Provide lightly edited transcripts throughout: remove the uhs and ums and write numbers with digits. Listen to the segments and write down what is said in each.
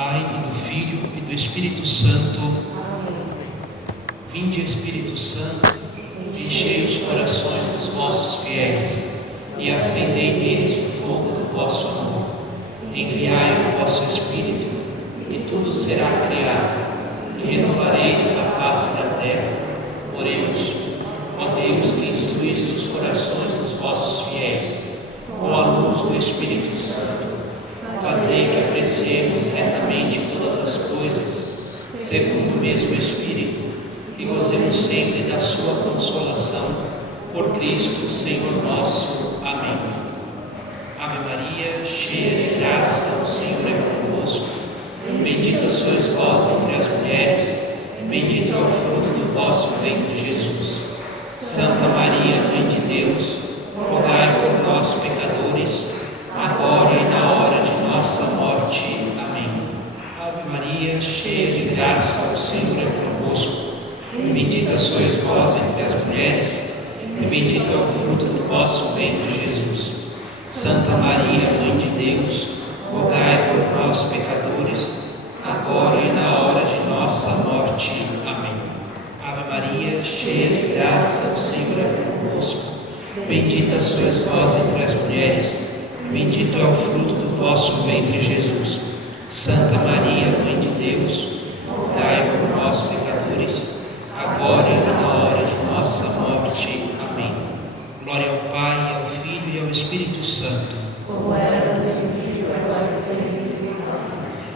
Pai, e do Filho, e do Espírito Santo. Vinde, Espírito Santo, enchei os corações dos vossos fiéis, e acendei neles o fogo do vosso amor. Enviai o vosso Espírito, e tudo será criado, e renovareis a face da terra. Oremos. Ó Deus, que instruíste os corações dos vossos fiéis, com a luz do Espírito Santo, fazei que apreciemos retamente todas as coisas, segundo o mesmo Espírito, e gozemos sempre da sua consolação, por Cristo, Senhor nosso. Amém. Ave Maria, cheia de graça, o Senhor é convosco. Bendita sois vós entre as mulheres, e bendito é o fruto do vosso ventre, Jesus. Santa Maria, Mãe de Deus, rogai por nós, pecadores, agora e na hora de nossa morte. Amém. Ave Maria, cheia de graça, o Senhor é convosco. Bendita sois vós entre as mulheres, e bendito é o fruto do vosso ventre, Jesus. Santa Maria, Mãe de Deus, rogai por nós, pecadores, agora e na hora de nossa morte. Amém. Ave Maria, cheia de graça, o Senhor é convosco. Bendita sois vós entre as mulheres, bendito é o fruto do vosso ventre, Jesus. Santa Maria, Mãe de Deus, rogai por nós, pecadores, agora e na hora de nossa morte. Amém. Glória ao Pai, ao Filho e ao Espírito Santo, como era no princípio, agora e sempre.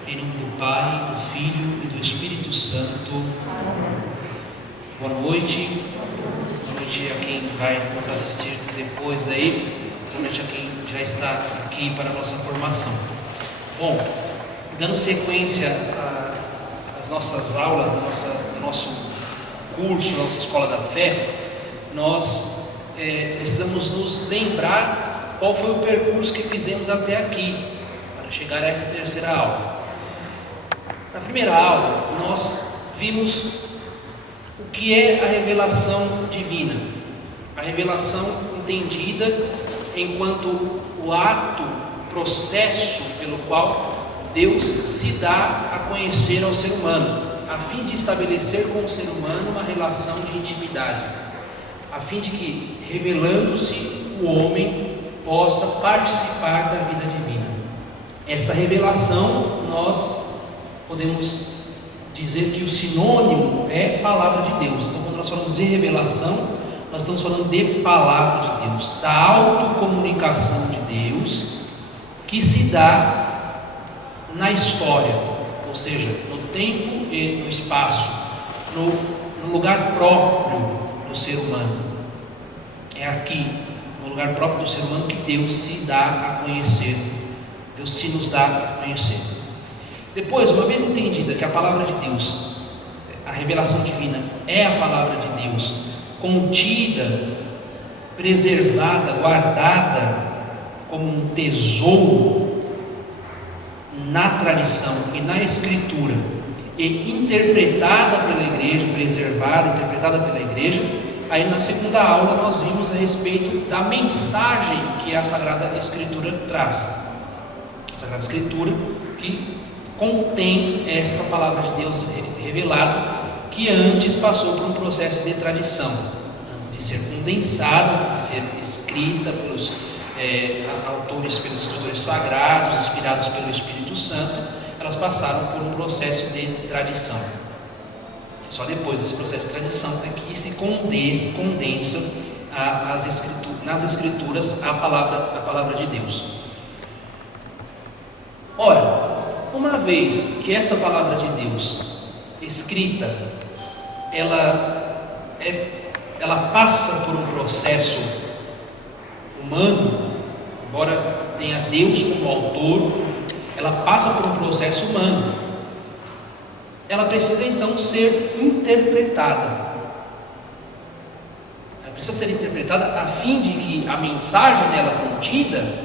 em nome do Pai, do Filho e do Espírito Santo. Amém. Boa noite. Boa noite a quem vai nos assistir depois aí. Boa noite a quem já está aqui para a nossa formação. Bom, dando sequência às nossas aulas, do nosso curso, nossa Escola da Fé, nós precisamos nos lembrar qual foi o percurso que fizemos até aqui, para chegar a esta terceira aula. Na primeira aula, nós vimos o que é a revelação divina, a revelação entendida enquanto o ato, processo pelo qual Deus se dá a conhecer ao ser humano, a fim de estabelecer com o ser humano uma relação de intimidade, a fim de que, revelando-se, o homem possa participar da vida divina. Esta revelação, nós podemos dizer que o sinônimo é palavra de Deus. Então, quando nós falamos de revelação, nós estamos falando de palavra de Deus, da autocomunicação de Deus, que se dá na história, ou seja, no tempo e no espaço, no lugar próprio do ser humano. É aqui, no lugar próprio do ser humano, que Deus se dá a conhecer, Deus se nos dá a conhecer. Depois, uma vez entendida que a palavra de Deus, a revelação divina é a palavra de Deus, contida, preservada, guardada como um tesouro na tradição e na Escritura, e interpretada pela igreja, preservada, interpretada pela igreja. Aí na segunda aula nós vimos a respeito da mensagem que a Sagrada Escritura traz. A Sagrada Escritura que contém esta palavra de Deus revelada, que antes passou por um processo de tradição, antes de ser condensada, antes de ser escrita pelos autores, pelos escritores sagrados, inspirados pelo Espírito Santo. Elas passaram por um processo de tradição. Só depois desse processo de tradição é que se condensa nas Escrituras a palavra de Deus. Ora, uma vez que esta palavra de Deus escrita, ela passa por um processo humano, embora tenha Deus como autor, ela passa por um processo humano. Ela precisa então ser interpretada. Ela precisa ser interpretada a fim de que a mensagem dela contida,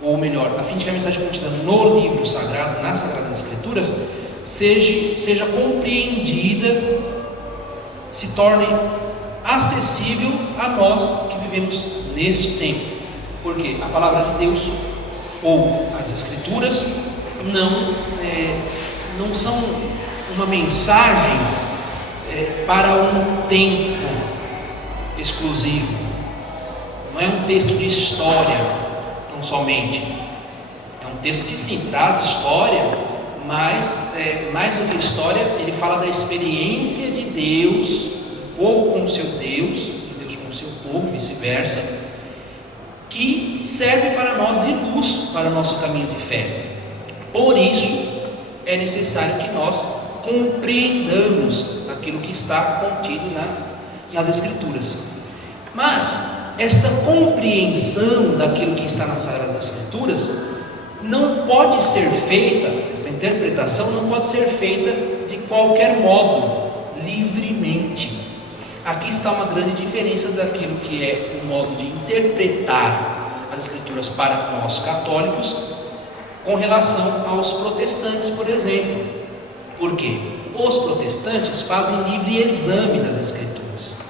ou melhor, a fim de que a mensagem contida no livro sagrado, nas Sagradas Escrituras, seja compreendida, se torne acessível a nós que vivemos nesse tempo. Porque a palavra de Deus, ou as Escrituras, não são uma mensagem para um tempo exclusivo. Não é um texto de história tão somente. É um texto que sim, traz história, mas mais do que história, ele fala da experiência de Deus, do povo com o seu Deus, de Deus com o seu povo, vice-versa, que serve para nós de luz para o nosso caminho de fé. Por isso é necessário que nós compreendamos aquilo que está contido nas Escrituras. Mas esta compreensão daquilo que está nas Sagradas Escrituras não pode ser feita, esta interpretação não pode ser feita de qualquer modo, livremente. Aqui está uma grande diferença daquilo que é o modo de interpretar as Escrituras para nós católicos com relação aos protestantes, por exemplo. Por quê? Os protestantes fazem livre exame das Escrituras.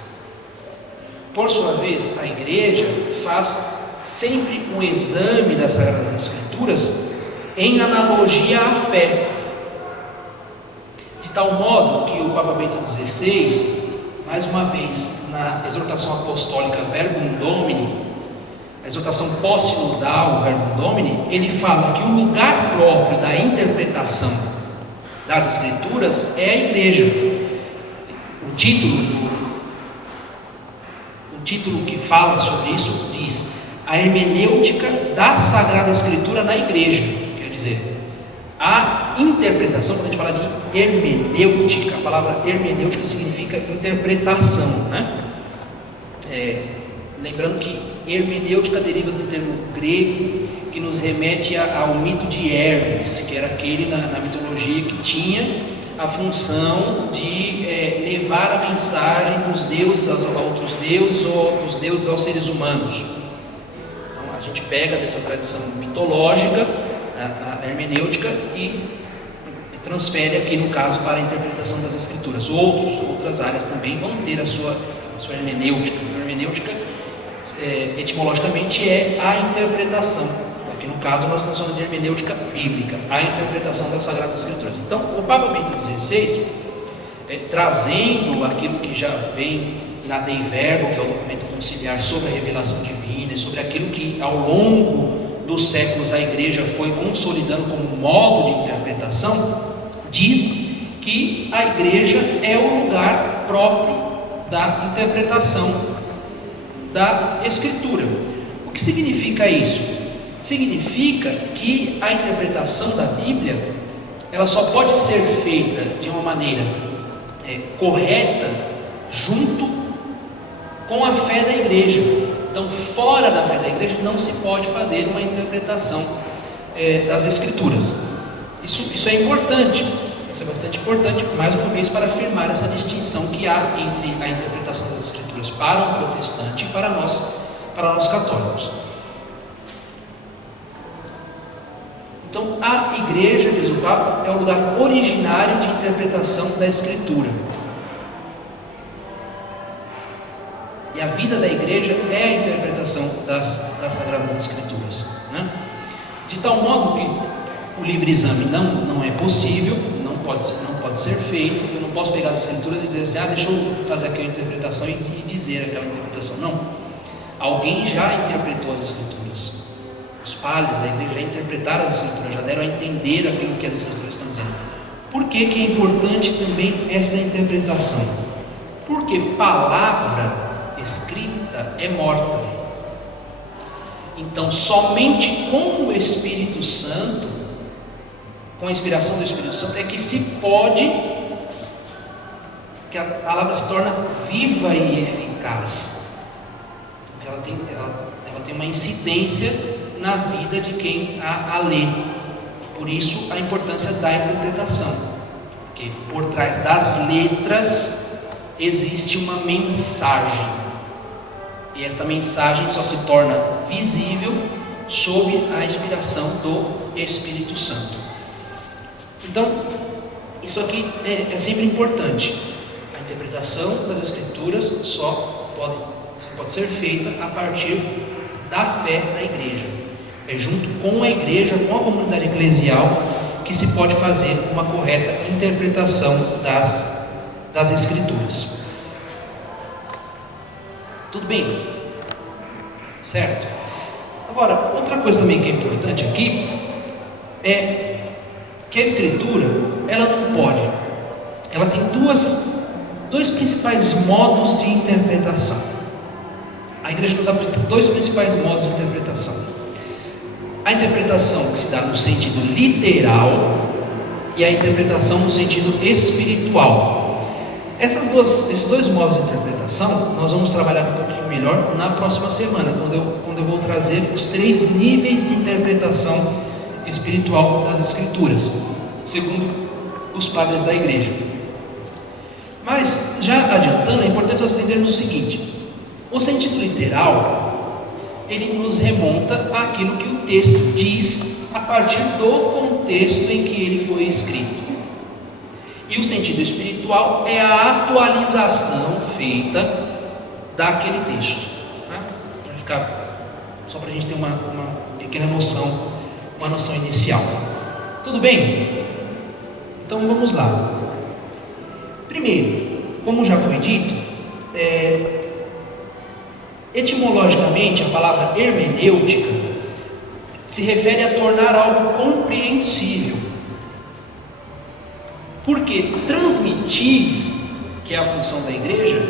Por sua vez, a igreja faz sempre um exame das Sagradas Escrituras em analogia à fé. De tal modo que o Papa Bento XVI, mais uma vez, na exortação apostólica Verbum Domini, a exortação pós-sinodal Verbum Domini, ele fala que o lugar próprio da interpretação das Escrituras é a igreja. O título que fala sobre isso diz: a hermenêutica da Sagrada Escritura na igreja. Quer dizer, a interpretação, quando a gente fala de hermenêutica, a palavra hermenêutica significa interpretação, né? Lembrando que hermenêutica deriva do termo grego que nos remete ao mito de Hermes, que era aquele na mitologia que tinha a função de levar a mensagem dos deuses a outros deuses ou dos deuses aos seres humanos. Então a gente pega dessa tradição mitológica a hermenêutica e transfere aqui no caso para a interpretação das Escrituras. Outras áreas também vão ter a sua hermenêutica. A hermenêutica etimologicamente é a interpretação. Aqui no caso nós estamos falando de hermenêutica bíblica, a interpretação das Sagradas Escrituras. Então o Papa Bento XVI, trazendo aquilo que já vem na Dei Verbo, que é o documento conciliar sobre a revelação divina, sobre aquilo que ao longo dos séculos a igreja foi consolidando como modo de interpretação, diz que a igreja é o lugar próprio da interpretação da Escritura. O que significa isso? Significa que a interpretação da Bíblia ela só pode ser feita de uma maneira correta junto com a fé da igreja. Então, fora da fé da igreja não se pode fazer uma interpretação das Escrituras. Isso é importante, isso é bastante importante, mais uma vez, para afirmar essa distinção que há entre a interpretação das Escrituras para o protestante e para nós católicos. Então, a igreja, diz o Papa, é o lugar originário de interpretação da Escritura. E a vida da igreja é a interpretação das Sagradas Escrituras, né? De tal modo que o livre exame não é possível, não pode ser feito. Eu não posso pegar as Escrituras e dizer assim, deixa eu fazer aquela interpretação e dizer aquela interpretação. Não. Alguém já interpretou as Escrituras. Os padres da igreja já interpretaram as Escrituras, já deram a entender aquilo que as Escrituras estão dizendo. Por que é importante também essa interpretação? Porque palavra escrita é morta. Então, somente com o Espírito Santo, com a inspiração do Espírito Santo, é que se pode, que a palavra se torna viva e eficaz. Ela tem uma incidência na vida de quem a lê. Por isso a importância da interpretação, porque por trás das letras existe uma mensagem, e esta mensagem só se torna visível sob a inspiração do Espírito Santo. Então, isso aqui é sempre importante. A interpretação das Escrituras só pode ser feita a partir da fé da igreja. É junto com a igreja, com a comunidade eclesial, que se pode fazer uma correta interpretação das Escrituras. Tudo bem? Certo? Agora, outra coisa também que é importante aqui é que a Escritura, ela tem dois principais modos de interpretação. A igreja nos apresenta dois principais modos de interpretação: a interpretação que se dá no sentido literal e a interpretação no sentido espiritual. Esses dois modos de interpretação nós vamos trabalhar um pouquinho melhor na próxima semana, quando eu vou trazer os 3 níveis de interpretação espiritual das Escrituras, segundo os padres da igreja. Mas, já adiantando, é importante nós entendermos o seguinte: o sentido literal, ele nos remonta àquilo que o texto diz a partir do contexto em que ele foi escrito. E o sentido espiritual é a atualização feita daquele texto, né? Só para a gente ter uma pequena noção, uma noção inicial. Tudo bem? Então vamos lá. Primeiro, como já foi dito, etimologicamente a palavra hermenêutica se refere a tornar algo compreensível. Porque transmitir, que é a função da igreja,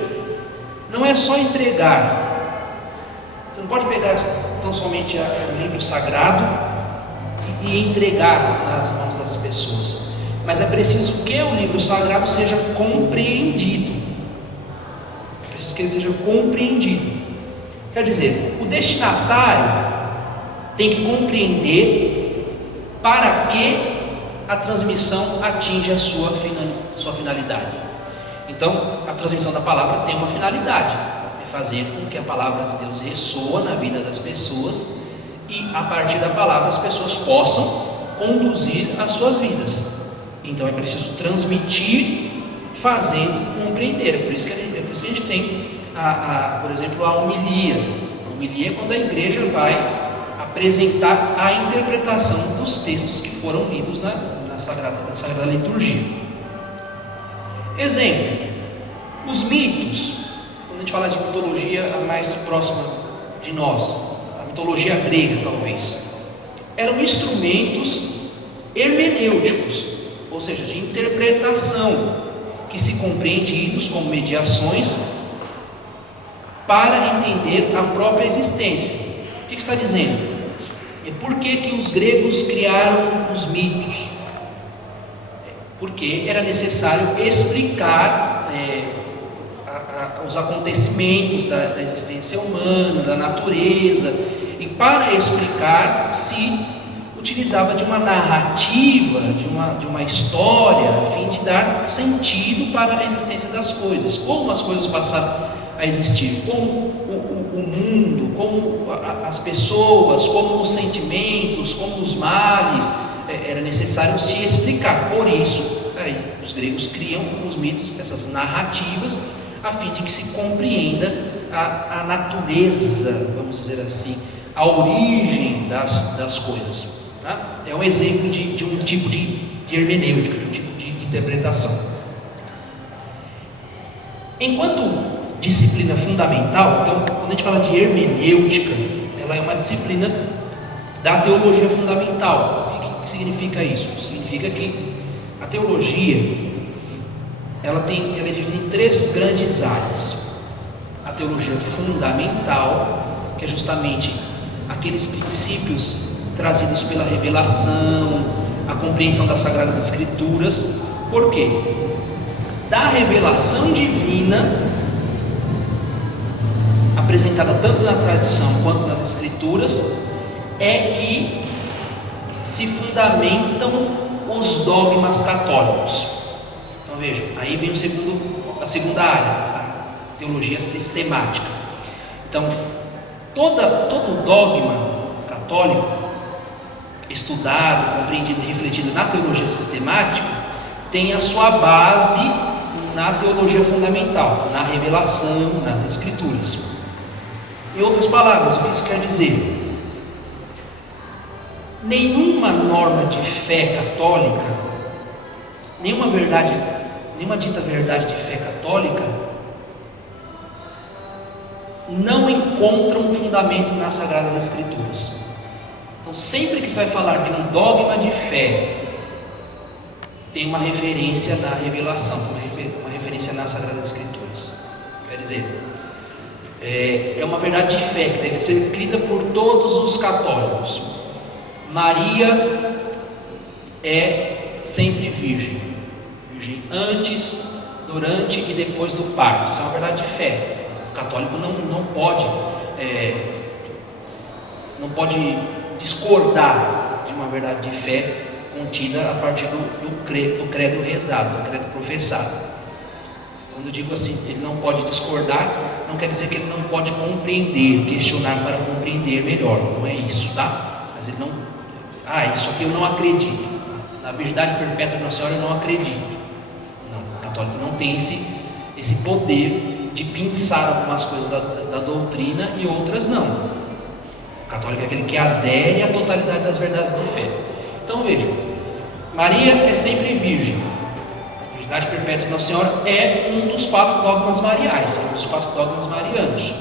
não é só entregar. Você não pode pegar tão somente o livro sagrado e entregar nas mãos das pessoas, mas é preciso que o livro sagrado seja compreendido. É preciso que ele seja compreendido. Quer dizer, o destinatário tem que compreender para que a transmissão atinge a sua finalidade. Então, a transmissão da palavra tem uma finalidade: é fazer com que a palavra de Deus ressoa na vida das pessoas e, a partir da palavra, as pessoas possam conduzir as suas vidas. Então, é preciso transmitir fazendo compreender. É por isso que a gente tem, por exemplo, a homilia. A homilia é quando a igreja vai apresentar a interpretação dos textos que foram lidos na Sagrada Liturgia. Exemplo: os mitos. Quando a gente fala de mitologia, a mais próxima de nós, a mitologia grega talvez, eram instrumentos hermenêuticos, ou seja, de interpretação, que se compreendidos como mediações para entender a própria existência. O que está dizendo? E por que os gregos criaram os mitos? Porque era necessário explicar os acontecimentos da existência humana, da natureza, e para explicar se utilizava de uma narrativa, de uma história, a fim de dar sentido para a existência das coisas. Como as coisas passaram a existir, como o mundo, como as pessoas, como os sentimentos, como os males, era necessário se explicar. Por isso, os gregos criam os mitos, essas narrativas, a fim de que se compreenda a natureza, vamos dizer assim, a origem das coisas. Tá? É um exemplo de um tipo de hermenêutica, de um tipo de interpretação. Enquanto disciplina fundamental, então, quando a gente fala de hermenêutica, ela é uma disciplina da teologia fundamental. O que significa isso? Significa que a teologia ela é dividida em 3 grandes áreas: a teologia fundamental, que é justamente aqueles princípios trazidos pela revelação, a compreensão das Sagradas Escrituras. Por quê? Da revelação divina apresentada tanto na tradição quanto nas Escrituras é que se fundamentam os dogmas católicos. Então vejam, aí vem a segunda área, a teologia sistemática. Então, todo dogma católico estudado, compreendido e refletido na teologia sistemática tem a sua base na teologia fundamental, na revelação, nas Escrituras. Em outras palavras, o que isso quer dizer? nenhuma norma de fé católica, nenhuma dita verdade de fé católica não encontra um fundamento nas Sagradas Escrituras. Então, sempre que você vai falar de um dogma de fé, tem uma referência na revelação, tem uma referência nas Sagradas Escrituras. Quer dizer, é uma verdade de fé que deve ser crida por todos os católicos. Maria é sempre virgem antes, durante e depois do parto. Isso é uma verdade de fé. O católico não pode discordar de uma verdade de fé contida a partir do credo rezado, do credo professado. Quando eu digo assim, ele não pode discordar, não quer dizer que ele não pode compreender, questionar para compreender melhor. Não é isso, tá? Mas ele não... isso aqui eu não acredito. Na virgindade perpétua de Nossa Senhora eu não acredito. Não, o católico não tem esse poder de pensar algumas coisas da doutrina e outras não. O católico é aquele que adere à totalidade das verdades de fé. Então veja, Maria é sempre virgem. A virgindade perpétua de Nossa Senhora é um dos 4 dogmas mariais, um dos 4 dogmas marianos.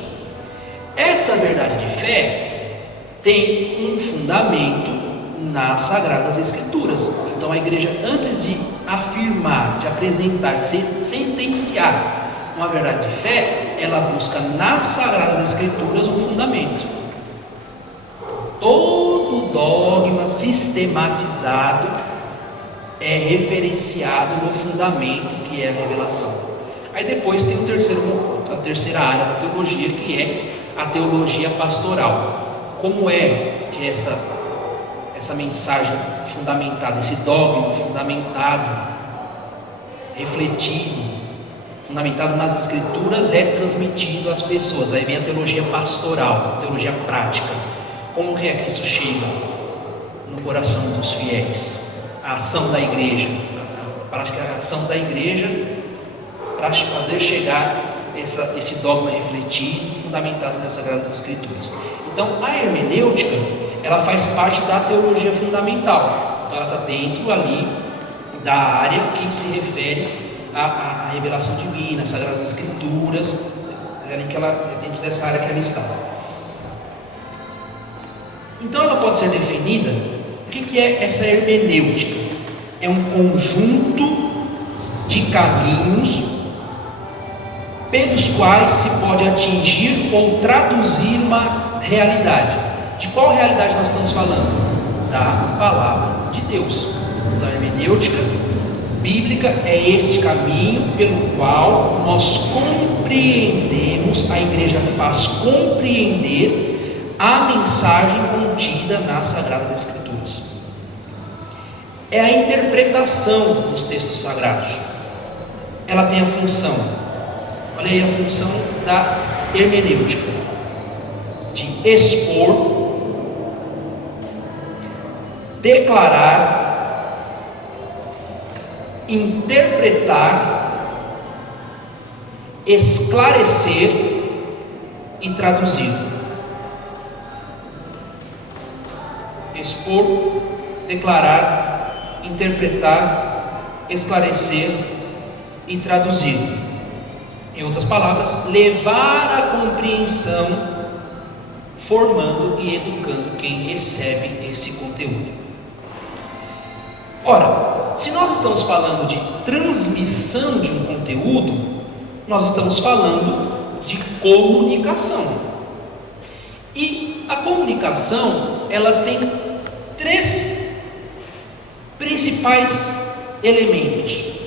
Esta verdade de fé tem um fundamento nas Sagradas Escrituras. Então a igreja, antes de afirmar, de apresentar, de sentenciar uma verdade de fé, ela busca nas Sagradas Escrituras um fundamento. Todo dogma sistematizado é referenciado no fundamento que é a revelação. Aí depois tem a terceira área da teologia, que é a teologia pastoral. Como é que essa mensagem fundamentada, esse dogma fundamentado, refletido, fundamentado nas Escrituras, é transmitido às pessoas? Aí vem a teologia pastoral, a teologia prática. Como que é que isso chega no coração dos fiéis? A ação da igreja, a ação da igreja para fazer chegar esse dogma refletido, fundamentado nas Sagradas Escrituras. Então, a hermenêutica, ela faz parte da teologia fundamental. Então, ela está dentro ali da área que se refere à revelação divina, às Sagradas Escrituras, é dentro dessa área que ela está. Então ela pode ser definida, o que é essa hermenêutica? É um conjunto de caminhos pelos quais se pode atingir ou traduzir uma realidade. De qual realidade nós estamos falando? Da palavra de Deus. Então a hermenêutica bíblica é este caminho pelo qual nós compreendemos, a igreja faz compreender a mensagem contida nas Sagradas Escrituras. É a interpretação dos textos sagrados. Ela tem a função, olha aí a função da hermenêutica, de expor, declarar, interpretar, esclarecer e traduzir. Expor, declarar, interpretar, esclarecer e traduzir. Em outras palavras, levar à compreensão, formando e educando quem recebe esse conteúdo. Ora, se nós estamos falando de transmissão de um conteúdo, nós estamos falando de comunicação. E a comunicação, ela tem 3 principais elementos.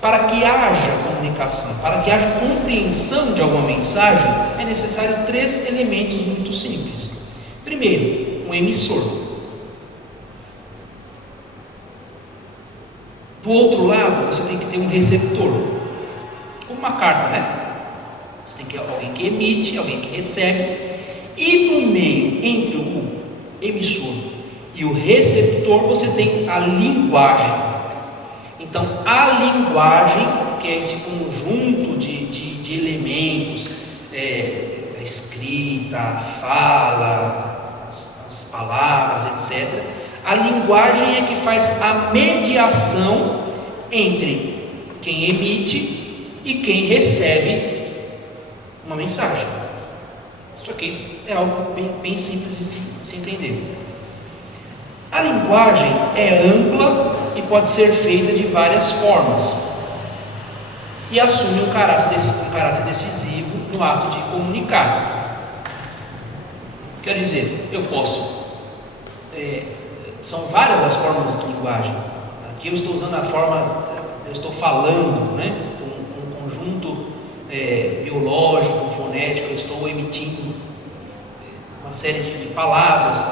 Para que haja comunicação, para que haja compreensão de alguma mensagem, é necessário 3 elementos muito simples. Primeiro, um emissor. Do outro lado, você tem que ter um receptor, como uma carta, né? Você tem que ter alguém que emite, alguém que recebe, e no meio, entre o emissor e o receptor, você tem a linguagem. Então, a linguagem, que é esse conjunto de elementos, a escrita, a fala, as palavras, etc. A linguagem é que faz a mediação entre quem emite e quem recebe uma mensagem. Isso aqui é algo bem simples de se entender. A linguagem é ampla e pode ser feita de várias formas e assume um caráter decisivo no ato de comunicar. Quer dizer, eu posso, são várias as formas de linguagem. Aqui eu estou usando a forma, eu estou falando, né, um conjunto biológico, fonético, eu estou emitindo uma série de palavras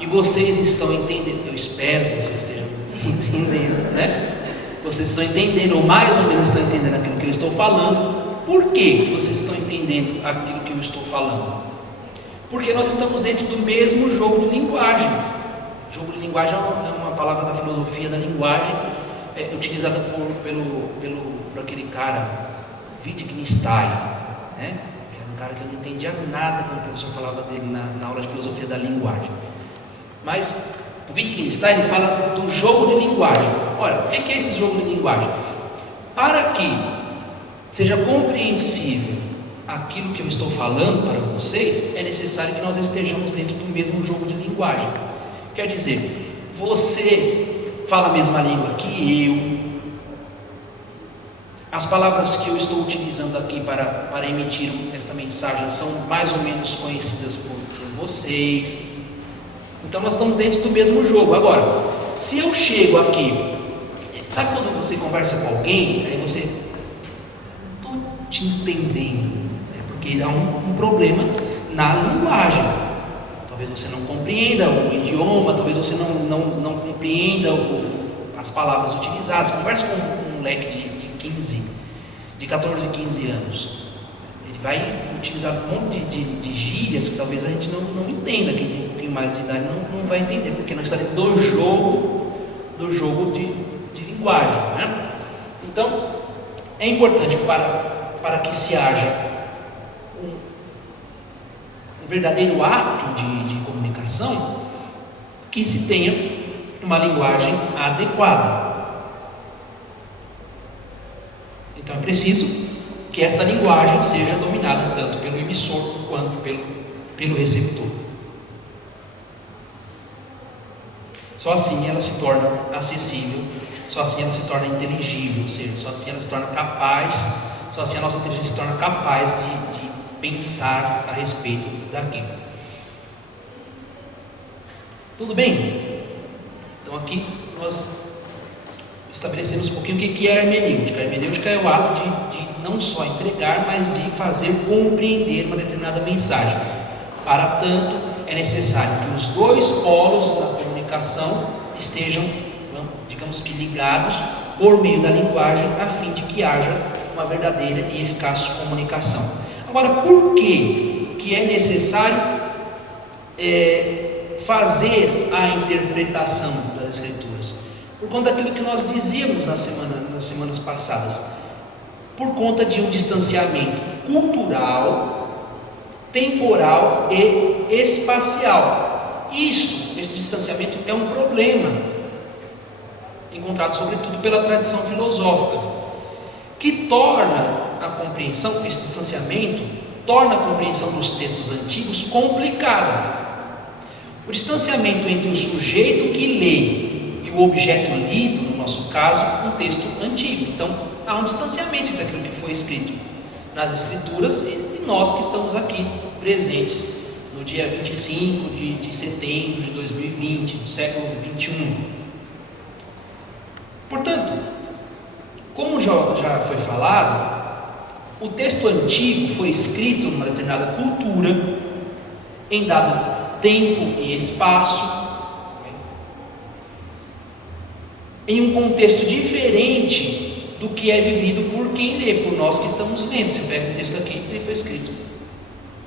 e vocês estão entendendo, eu espero que vocês estejam entendendo, né? Vocês estão entendendo, ou mais ou menos estão entendendo aquilo que eu estou falando. Por que vocês estão entendendo aquilo que eu estou falando? Porque nós estamos dentro do mesmo jogo de linguagem. Jogo de linguagem é uma palavra da filosofia da linguagem, utilizada por aquele cara, Wittgenstein, né? Que era um cara que eu não entendia nada quando o professor falava dele na aula de filosofia da linguagem. Mas o Wittgenstein fala do jogo de linguagem. Olha, o que é esse jogo de linguagem? Para que seja compreensível aquilo que eu estou falando para vocês, é necessário que nós estejamos dentro do mesmo jogo de linguagem. Quer dizer, você fala a mesma língua que eu. As palavras que eu estou utilizando aqui para emitir esta mensagem são mais ou menos conhecidas por vocês. Então nós estamos dentro do mesmo jogo. Agora, se eu chego aqui, sabe quando você conversa com alguém, aí você, não estou te entendendo, porque há um problema na linguagem. Talvez você não compreenda o idioma, talvez você não compreenda as palavras utilizadas. Conversa com um moleque de 14, 15 anos. Ele vai utilizar um monte de gírias que talvez a gente não entenda. Quem tem um pouquinho mais de idade não vai entender, porque nós estamos do jogo de linguagem, né? Então, é importante para que se haja um verdadeiro ato de comunicação, que se tenha uma linguagem adequada. Então é preciso que esta linguagem seja dominada tanto pelo emissor quanto pelo receptor. Só assim ela se torna acessível, só assim ela se torna inteligível, ou seja, só assim ela se torna capaz, só assim a nossa inteligência se torna capaz de pensar a respeito daquilo. Tudo bem? Então aqui nós estabelecemos um pouquinho o que é a hermenêutica. A hermenêutica é o ato de não só entregar, mas de fazer compreender uma determinada mensagem. Para tanto, é necessário que os dois polos da comunicação estejam, digamos que, ligados por meio da linguagem, a fim de que haja uma verdadeira e eficaz comunicação. Agora, por que é necessário fazer a interpretação das Escrituras? Por conta daquilo que nós dizíamos nas semanas passadas, por conta de um distanciamento cultural, temporal e espacial. Esse distanciamento é um problema, encontrado sobretudo pela tradição filosófica, que torna a compreensão, esse distanciamento, torna a compreensão dos textos antigos complicada. O distanciamento entre o sujeito que lê e o objeto lido, no nosso caso, um texto antigo. Então, há um distanciamento entre aquilo que foi escrito nas Escrituras e nós que estamos aqui presentes no dia 25 de setembro de 2020, do século 21. Portanto, como já foi falado, o texto antigo foi escrito numa determinada cultura, em dado tempo e espaço, em um contexto diferente do que é vivido por quem lê, por nós que estamos lendo. Você pega um texto aqui, ele foi escrito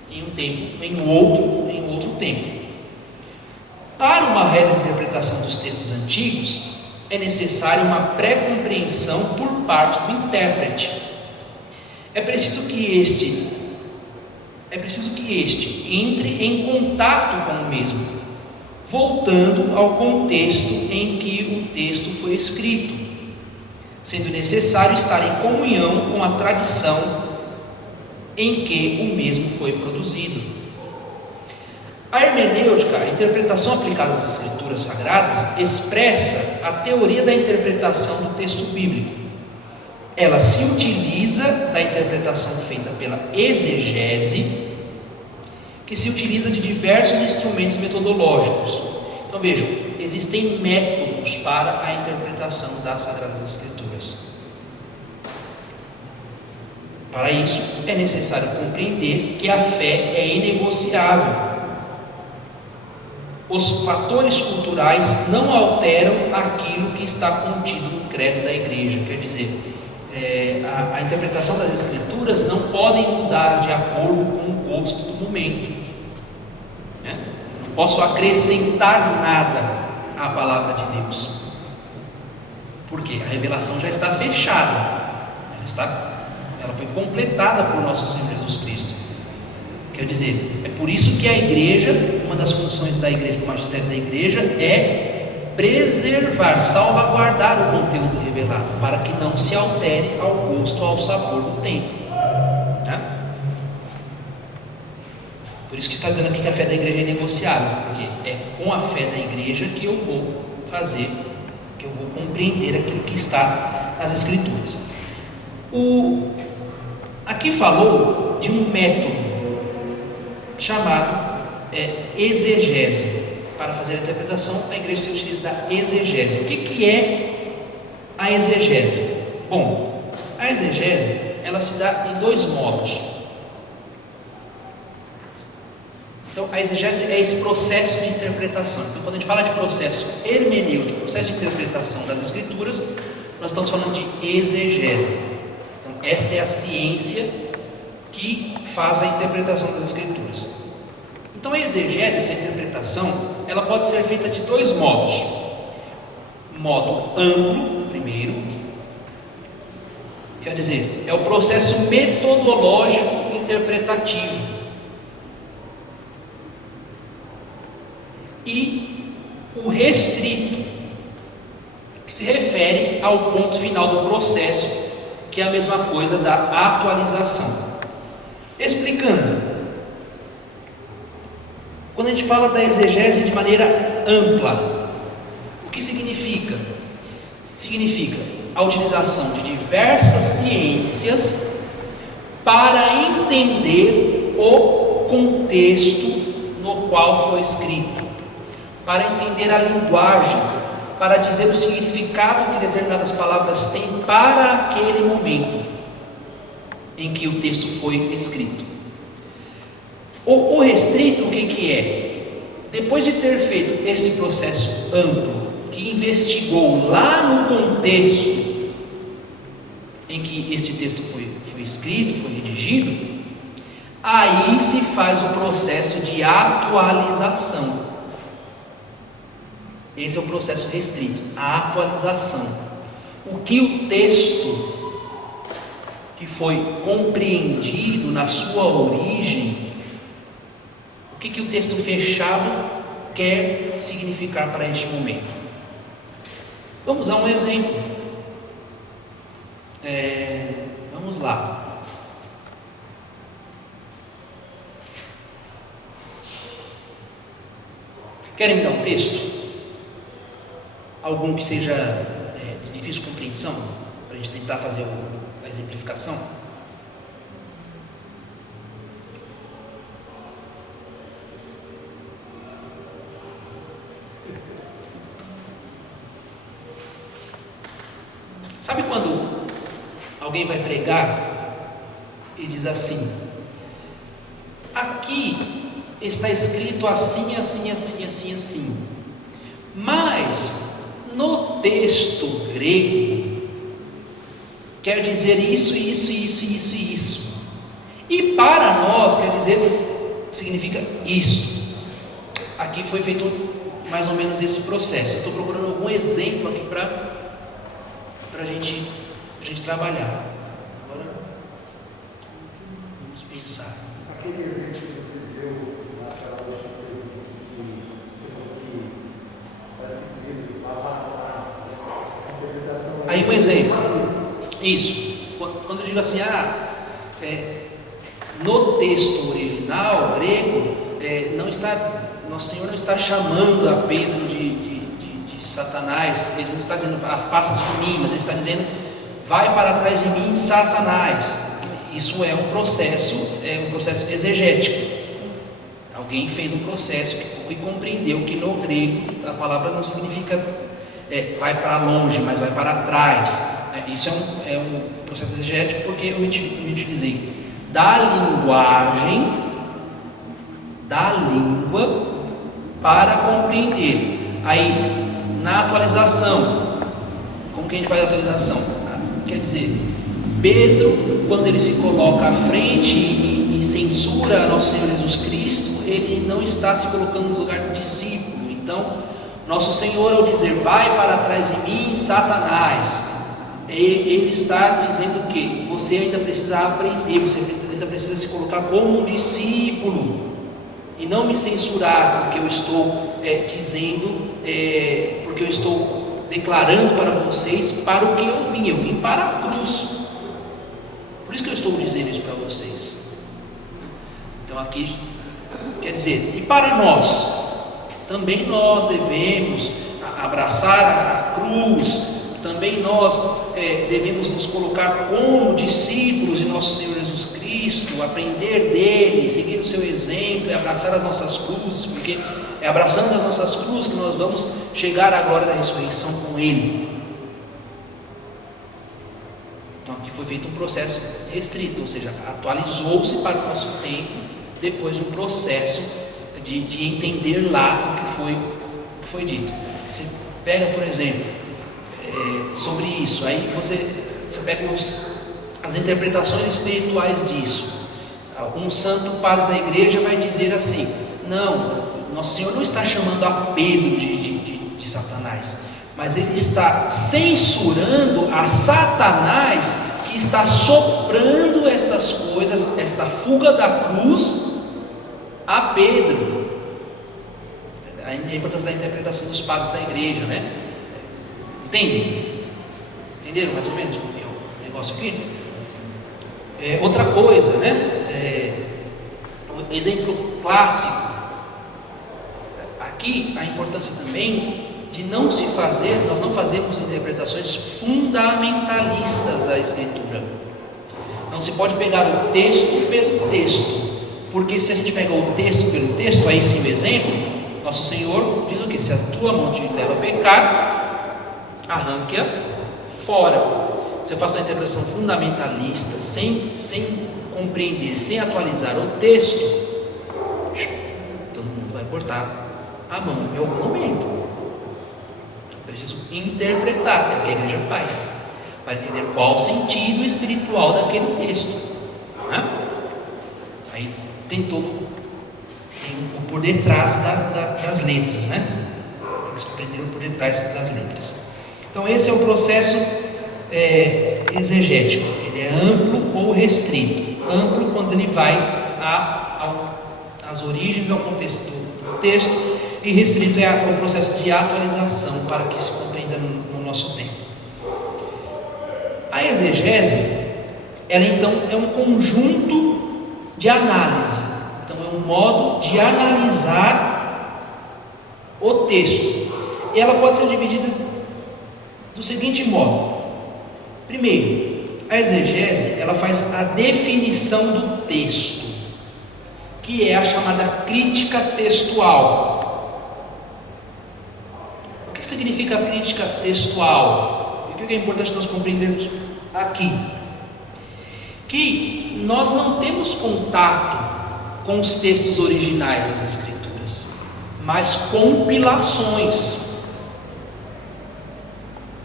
em um tempo, em outro tempo. Para uma reta de interpretação dos textos antigos, é necessária uma pré-compreensão por parte do intérprete. É preciso que este entre em contato com o mesmo, voltando ao contexto em que o texto foi escrito, sendo necessário estar em comunhão com a tradição em que o mesmo foi produzido. A hermenêutica, a interpretação aplicada às Escrituras Sagradas, expressa a teoria da interpretação do texto bíblico. Ela se utiliza da interpretação feita pela exegese, que se utiliza de diversos instrumentos metodológicos. Então vejam, existem métodos para a interpretação das Sagradas Escrituras. Para isso, é necessário compreender que a fé é inegociável. Os fatores culturais não alteram aquilo que está contido no credo da igreja. Quer dizer, a interpretação das Escrituras não podem mudar de acordo com o gosto do momento. Não posso acrescentar nada à palavra de Deus, porque a revelação já está fechada, ela foi completada por nosso Senhor Jesus Cristo. Quer dizer, é por isso que a igreja, uma das funções da igreja, do magistério da igreja, é preservar, salvaguardar o conteúdo revelado, para que não se altere ao gosto, ao sabor do tempo. Por isso que está dizendo aqui que a fé da igreja é negociável, porque é com a fé da igreja que eu vou fazer, que eu vou compreender aquilo que está nas Escrituras. Aqui falou de um método chamado exegese. Para fazer a interpretação, a igreja se utiliza da exegese. O que é a exegese? Bom, a exegese, ela se dá em dois modos. Então, a exegese é esse processo de interpretação. Então, quando a gente fala de processo hermenêutico, processo de interpretação das Escrituras, nós estamos falando de exegese. Então, esta é a ciência que faz a interpretação das Escrituras. Então, a exegese, essa interpretação, ela pode ser feita de dois modos. Modo amplo, primeiro, quer dizer, é o processo metodológico interpretativo. E o restrito, que se refere ao ponto final do processo, que é a mesma coisa da atualização. Explicando, quando a gente fala da exegese de maneira ampla, o que significa? Significa a utilização de diversas ciências para entender o contexto no qual foi escrito, para entender a linguagem, para dizer o significado que determinadas palavras têm para aquele momento em que o texto foi escrito. O restrito, o que é? Depois de ter feito esse processo amplo, que investigou lá no contexto em que esse texto foi escrito, foi redigido, aí se faz o processo de atualização. Esse é o processo restrito, a atualização. O que o texto que foi compreendido na sua origem, o que o texto fechado quer significar para este momento. Vamos a um exemplo. Vamos lá. Querem me dar um texto? Algum que seja de difícil compreensão, para a gente tentar fazer a exemplificação? Sabe quando alguém vai pregar e diz assim: aqui está escrito assim, assim, assim, assim, assim, mas no texto grego quer dizer isso, isso, isso, isso e isso, e para nós quer dizer, significa isso. Aqui foi feito mais ou menos esse processo. Estou procurando algum exemplo aqui para a gente trabalhar. Agora vamos pensar. Aquele exemplo que você deu naquela outra pergunta, que você falou que Aí um exemplo, isso, quando eu digo assim, no texto original, grego, Nosso Senhor não está chamando a Pedro de Satanás, Ele não está dizendo afasta de mim, mas Ele está dizendo vai para trás de mim, Satanás. Isso é um processo exegético. Alguém fez um processo e compreendeu que no grego a palavra não significa vai para longe, mas vai para trás. Isso é um processo exegético porque eu me utilizei da linguagem, da língua, para compreender. Aí, na atualização, como que a gente faz a atualização? Quer dizer, Pedro, quando ele se coloca à frente e censura Nosso Senhor Jesus Cristo, ele não está se colocando no lugar de discípulo. Então, Nosso Senhor, ao dizer vai para trás de mim, Satanás, ele está dizendo que você ainda precisa aprender, você ainda precisa se colocar como um discípulo e não me censurar porque eu estou porque eu estou declarando para vocês para o que eu vim para a cruz. Por isso que eu estou dizendo isso para vocês. Então aqui quer dizer, e para nós também nós devemos abraçar a cruz. Também nós devemos nos colocar como discípulos de Nosso Senhor Jesus Cristo, aprender dele, seguir o seu exemplo e abraçar as nossas cruzes, porque é abraçando as nossas cruzes que nós vamos chegar à glória da ressurreição com ele. Então aqui foi feito um processo restrito, ou seja, atualizou-se para o nosso tempo, depois de um processo de entender lá o que foi dito. Você pega, por exemplo, sobre isso, aí você pega as interpretações espirituais disso. Um santo padre da igreja vai dizer assim: não, Nosso Senhor não está chamando a Pedro de Satanás, mas ele está censurando a Satanás que está soprando estas coisas, esta fuga da cruz a Pedro. A importância da interpretação dos padres da igreja, né? Entendem? Entenderam mais ou menos como é o negócio aqui? Outra coisa, né? Exemplo clássico. Aqui a importância também de não se fazer, nós não fazemos interpretações fundamentalistas da Escritura. Não se pode pegar o texto pelo texto, porque se a gente pega o texto pelo texto, aí sim o exemplo, Nosso Senhor diz o que? Se a tua mão te leva a pecar, arranque-a fora. Se eu faço uma interpretação fundamentalista, sem compreender, sem atualizar o texto, todo mundo vai cortar a mão em algum momento. Eu preciso interpretar, é o que a igreja faz, para entender qual o sentido espiritual daquele texto, né? Aí tem o por detrás das letras, né? Tem que se compreender o por detrás das letras. Então esse é o processo exegético. Ele é amplo ou restrito. Amplo quando ele vai às origens, ao contexto do texto, e restrito é o processo de atualização para que se compreenda no nosso tempo. A exegese, ela então é um conjunto de análise. Então é um modo de analisar o texto. E ela pode ser dividida do seguinte modo. Primeiro, a exegese, ela faz a definição do texto, que é a chamada crítica textual. O que significa crítica textual? E o que é importante nós compreendermos aqui? Que nós não temos contato com os textos originais das Escrituras, mas compilações.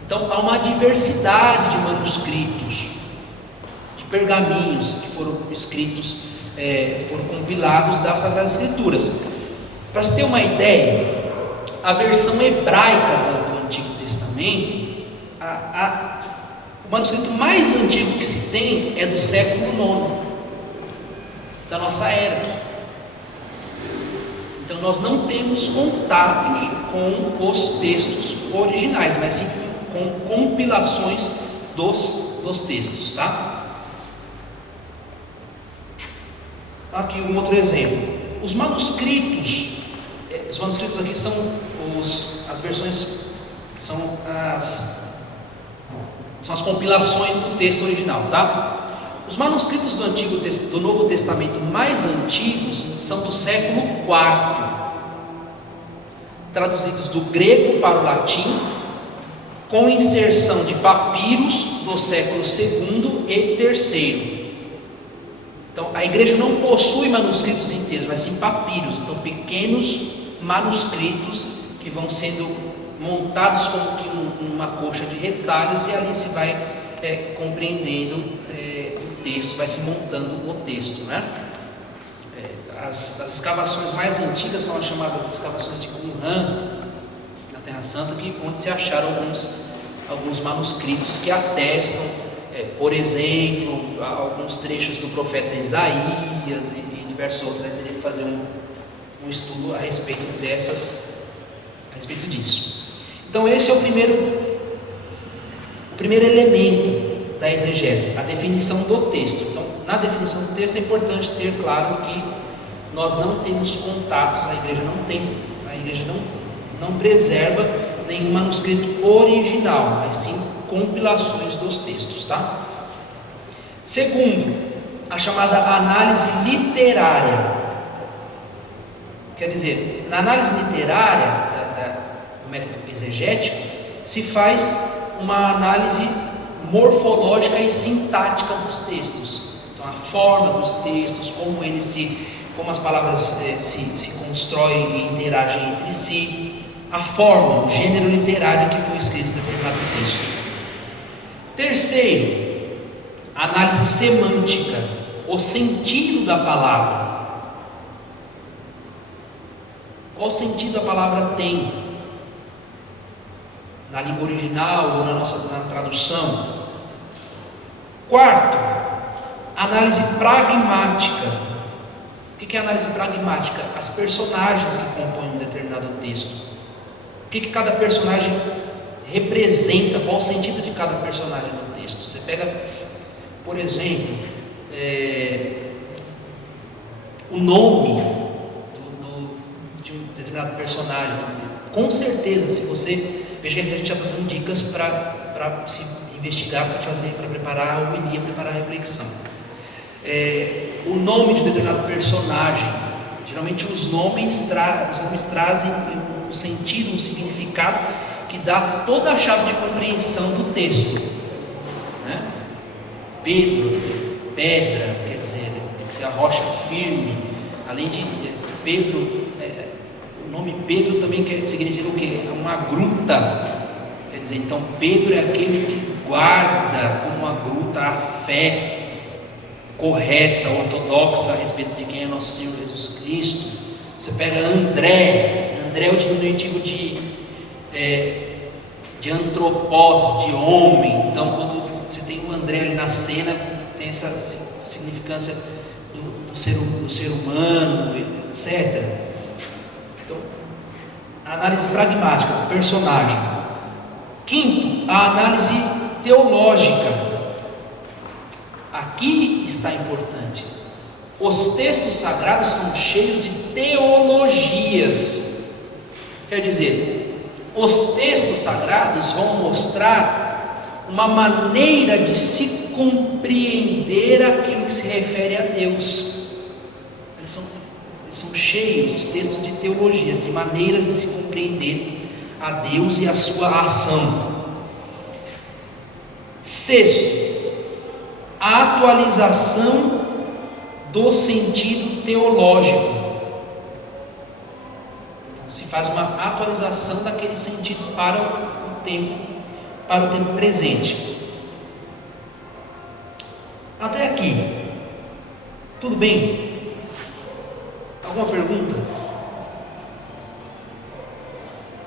Então há uma diversidade de manuscritos, de pergaminhos que foram escritos, foram compilados das Sagradas Escrituras. Para se ter uma ideia, a versão hebraica do Antigo Testamento, o manuscrito mais antigo que se tem é do século IX da nossa era. Então nós não temos contatos com os textos originais, mas sim com compilações dos textos, tá? Aqui um outro exemplo. Os manuscritos aqui são as versões, são as compilações do texto original, tá? Os manuscritos do Novo Testamento mais antigos são do século IV, traduzidos do grego para o latim, com inserção de papiros do século II e III. Então, a igreja não possui manuscritos inteiros, mas sim papiros, então pequenos manuscritos que vão sendo montados como que uma coxa de retalhos, e ali se vai compreendendo o texto, vai se montando o texto, né? As escavações mais antigas são as chamadas escavações de Qumran, na Terra Santa, onde se acharam alguns manuscritos que atestam, por exemplo, alguns trechos do profeta Isaías e diversos outros. Teria que fazer um estudo a respeito disso. Então esse é o primeiro elemento da exegese, a definição do texto. Então, na definição do texto é importante ter claro que nós não temos contatos, a igreja não preserva nenhum manuscrito original, mas sim compilações dos textos, tá? Segundo, a chamada análise literária. Quer dizer, na análise literária do método exegético, se faz uma análise morfológica e sintática dos textos. Então, a forma dos textos, como as palavras se constroem e interagem entre si, a forma, o gênero literário que foi escrito em determinado texto. Terceiro, análise semântica, o sentido da palavra. Qual sentido a palavra tem na língua original ou na tradução? Quarto, análise pragmática. O que é análise pragmática? As personagens que compõem um determinado texto. O que cada personagem representa, qual o sentido de cada personagem no texto. Você pega, por exemplo, o nome de um determinado personagem. Com certeza, se você... Veja que a gente já está dando dicas para se investigar, para preparar a homilia, preparar a reflexão. O nome de um determinado personagem, geralmente os nomes trazem um sentido, um significado que dá toda a chave de compreensão do texto, né? Pedro, pedra, quer dizer, tem que ser a rocha firme. Além de Pedro, o nome Pedro também significa o quê? Uma gruta. Quer dizer, então Pedro é aquele que guarda como uma gruta a fé correta, ortodoxa a respeito de quem é nosso Senhor Jesus Cristo. Você pega André é o diminutivo de antropós, de homem. Então, quando você tem o André ali na cena, tem essa significância do ser humano, etc. Então, a análise pragmática do personagem. Quinto, a análise teológica. Aqui está importante. Os textos sagrados são cheios de teologias. Quer dizer, os textos sagrados vão mostrar uma maneira de se compreender aquilo que se refere a Deus. Eles são cheios, os textos, de teologias, de maneiras de se compreender a Deus e a sua ação. Sexto, a atualização do sentido teológico. Se faz uma atualização daquele sentido para o tempo presente. Até aqui, tudo bem? Alguma pergunta?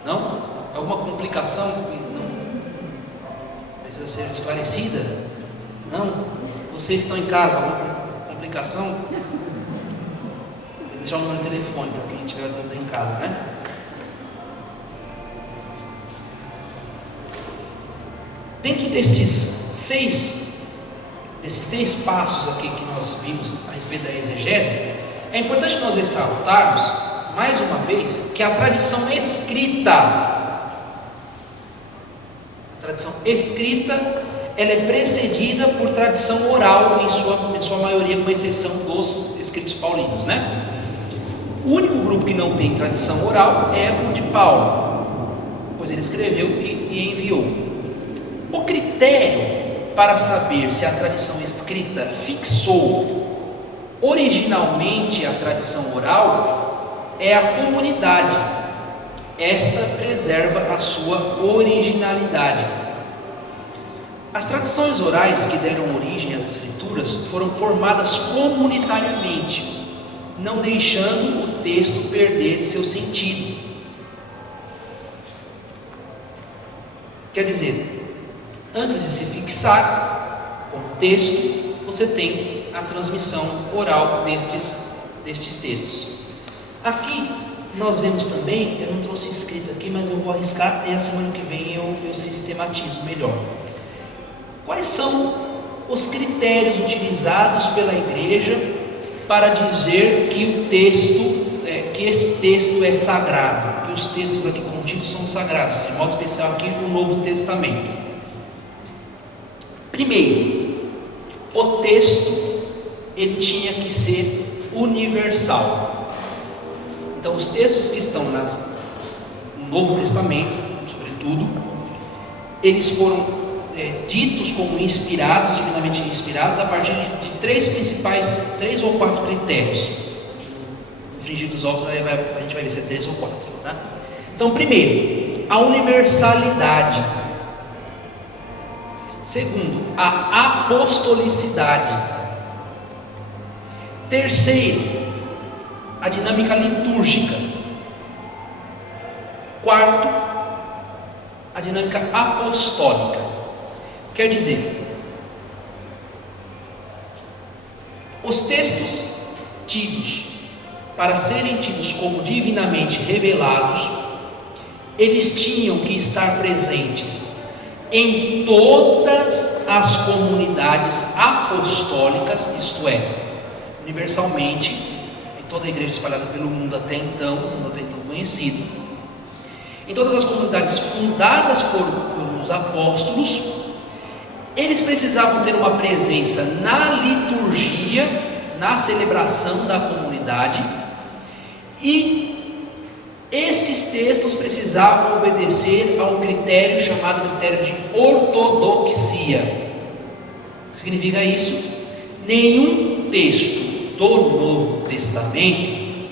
Não? Alguma complicação que não precisa ser esclarecida? Não? Vocês estão em casa? Alguma complicação? Vou deixar o número de telefone para quem tiver dúvida em casa, né? Dentro desses três passos aqui que nós vimos a respeito da exegese, é importante nós ressaltarmos, mais uma vez, que a tradição escrita, ela é precedida por tradição oral, em sua maioria, com exceção dos escritos paulinos, né? O único grupo que não tem tradição oral é o de Paulo, pois ele escreveu e enviou. O critério para saber se a tradição escrita fixou originalmente a tradição oral é a comunidade. Esta preserva a sua originalidade. As tradições orais que deram origem às escrituras foram formadas comunitariamente, não deixando o texto perder seu sentido. Quer dizer, antes de se fixar com o texto, você tem a transmissão oral destes textos. Aqui nós vemos também, eu não trouxe escrito aqui, mas eu vou arriscar, e a semana que vem eu sistematizo melhor. Quais são os critérios utilizados pela igreja para dizer que que esse texto é sagrado, que os textos aqui contidos são sagrados, de modo especial aqui no Novo Testamento? Primeiro, o texto ele tinha que ser universal. Então, os textos que estão no Novo Testamento, sobretudo, eles foram ditos como inspirados, divinamente inspirados, a partir de três ou quatro critérios. No frigir dos ovos a gente vai ver se é 3 ou 4, né? Então, primeiro, a universalidade. Segundo, a apostolicidade. Terceiro, a dinâmica litúrgica. Quarto, a dinâmica apostólica. Quer dizer, os textos tidos para serem tidos como divinamente revelados, eles tinham que estar presentes em todas as comunidades apostólicas, isto é, universalmente, em toda a igreja espalhada pelo mundo até então conhecido, em todas as comunidades fundadas por os apóstolos. Eles precisavam ter uma presença na liturgia, na celebração da comunidade, e estes textos precisavam obedecer ao critério chamado critério de ortodoxia. O que significa isso? Nenhum texto do Novo Testamento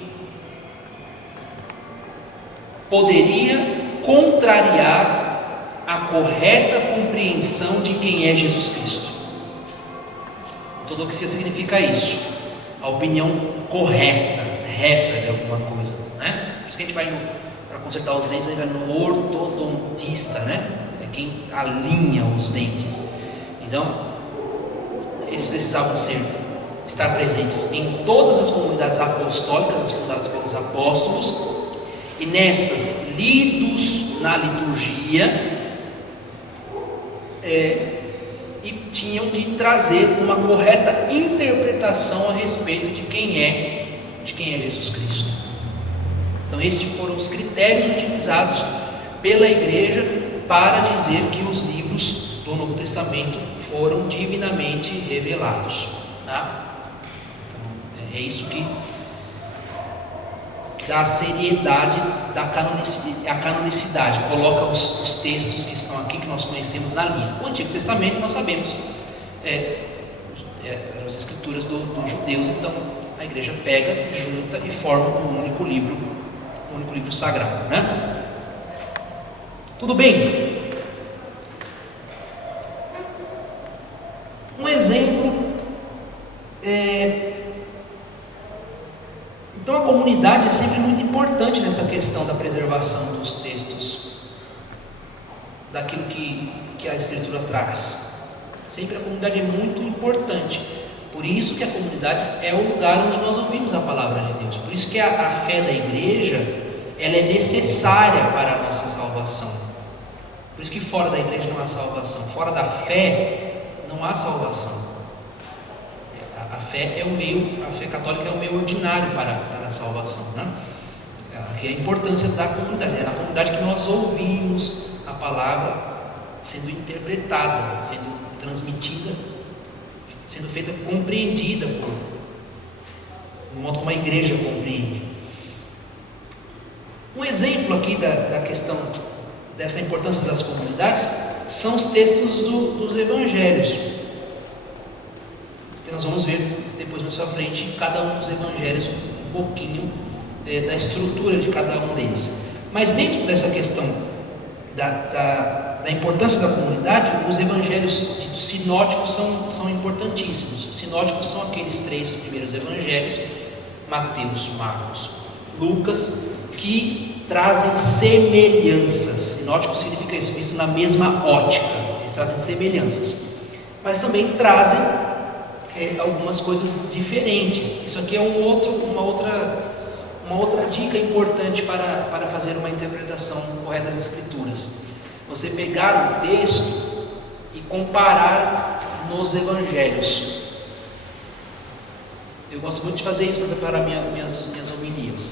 poderia contrariar a correta compreensão de quem é Jesus Cristo. Ortodoxia significa isso, a opinião correta, reta de alguma coisa, né? Por isso que a gente vai para consertar os dentes, a gente vai no ortodontista, né? É quem alinha os dentes. Então, eles precisavam estar presentes em todas as comunidades apostólicas fundadas pelos apóstolos, e nestas lidos na liturgia, e tinham que trazer uma correta interpretação a respeito de quem é Jesus Cristo. Então, estes foram os critérios utilizados pela igreja para dizer que os livros do Novo Testamento foram divinamente revelados, tá? Então, é isso que dá a seriedade da canonicidade, coloca os textos que estão aqui, que nós conhecemos na linha. O Antigo Testamento, nós sabemos, as escrituras dos judeus. Então a igreja pega, junta e forma um único livro sagrado, né? Tudo bem? Um exemplo então a comunidade é sempre muito importante nessa questão da preservação dos textos, daquilo que a Escritura traz. Sempre a comunidade é muito importante. Por isso que a comunidade é o lugar onde nós ouvimos a palavra de Deus. Por isso que a fé da igreja, ela é necessária para a nossa salvação. Por isso que fora da igreja não há salvação. Fora da fé não há salvação. A fé é o meio, a fé católica é o meio ordinário para a salvação, né? Aqui é a importância da comunidade. É na comunidade que nós ouvimos a palavra sendo interpretada, sendo transmitida, sendo feita, compreendida do modo como a igreja compreende. Um exemplo aqui da questão dessa importância das comunidades são os textos dos evangelhos, que nós vamos ver depois mais à frente cada um dos evangelhos um pouquinho da estrutura de cada um deles. Mas dentro dessa questão da importância da comunidade, os evangelhos sinóticos são importantíssimos. Os sinóticos são aqueles 3 primeiros evangelhos, Mateus, Marcos, Lucas, que trazem semelhanças. Sinótico significa isso, visto na mesma ótica. Eles trazem semelhanças, mas também trazem algumas coisas diferentes. Isso aqui é uma outra dica importante para fazer uma interpretação correta das Escrituras. Você pegar o texto e comparar nos evangelhos. Eu gosto muito de fazer isso para preparar minhas homilias.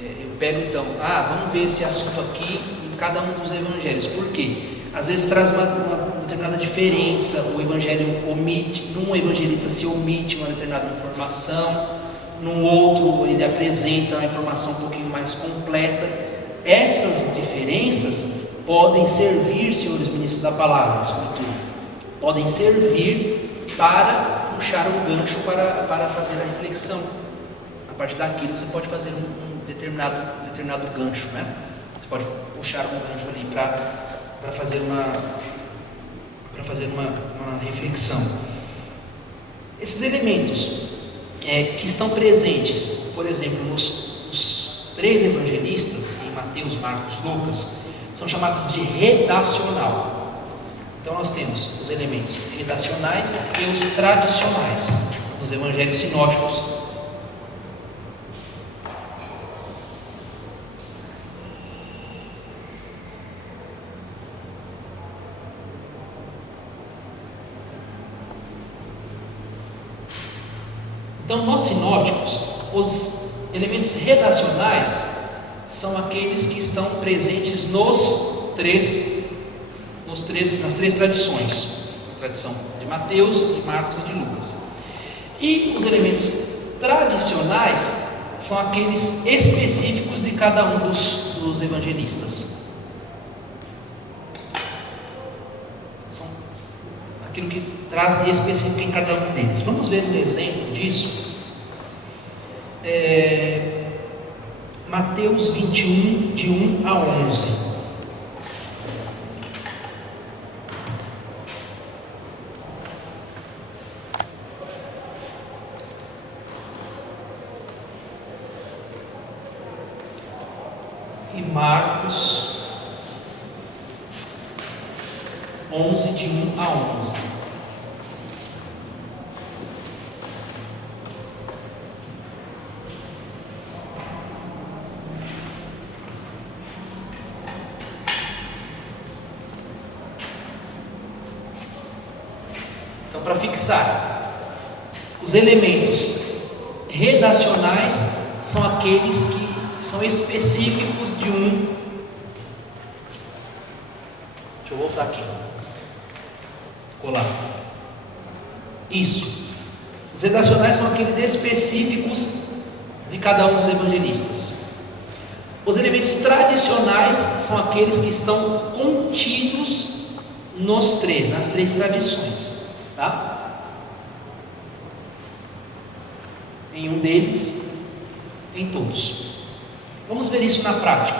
Eu pego então, vamos ver esse assunto aqui em cada um dos evangelhos. Por quê? Às vezes traz uma determinada diferença. O evangelho omite, num evangelista se omite uma determinada informação, num outro ele apresenta uma informação um pouquinho mais completa. Essas diferenças podem servir, senhores ministros da palavra, sobretudo, podem servir para puxar um gancho para fazer a reflexão. A partir daquilo você pode fazer um determinado gancho, né? Você pode puxar um gancho ali para fazer uma reflexão. Esses elementos que estão presentes, por exemplo, nos 3 evangelistas, em Mateus, Marcos, Lucas, são chamados de redacional. Então nós temos os elementos redacionais e os tradicionais nos evangelhos sinóticos. Então, nos sinóticos, os elementos redacionais são aqueles que estão presentes nas três tradições, a tradição de Mateus, de Marcos e de Lucas. E os elementos tradicionais são aqueles específicos de cada um dos evangelistas. São aquilo que traz de específico em cada um deles. Vamos ver um exemplo disso. Mateus 21, de 1 a 11. E Marcos 11, de 1 a 11. Então, para fixar, os elementos redacionais são aqueles que são específicos de um. Deixa eu voltar aqui. Colar. Isso. Os redacionais são aqueles específicos de cada um dos evangelistas. Os elementos tradicionais são aqueles que estão contidos nas três tradições. Tá? Em um deles, em todos. Vamos ver isso na prática.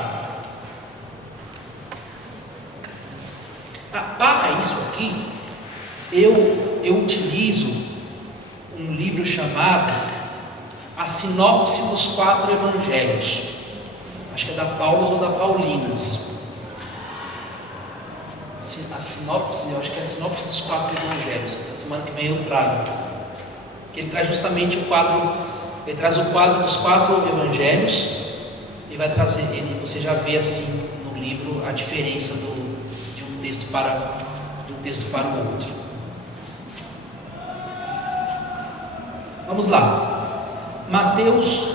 Para isso aqui, eu utilizo um livro chamado A Sinopse dos 4 Evangelhos. Acho que é da Paulus ou da Paulinas. A sinopse, eu acho que é a sinopse dos 4 evangelhos. Na semana que vem eu trago. Ele traz justamente o quadro. Ele traz o quadro dos 4 evangelhos e vai trazer. Você já vê assim no livro a diferença texto para o outro. Vamos lá. Mateus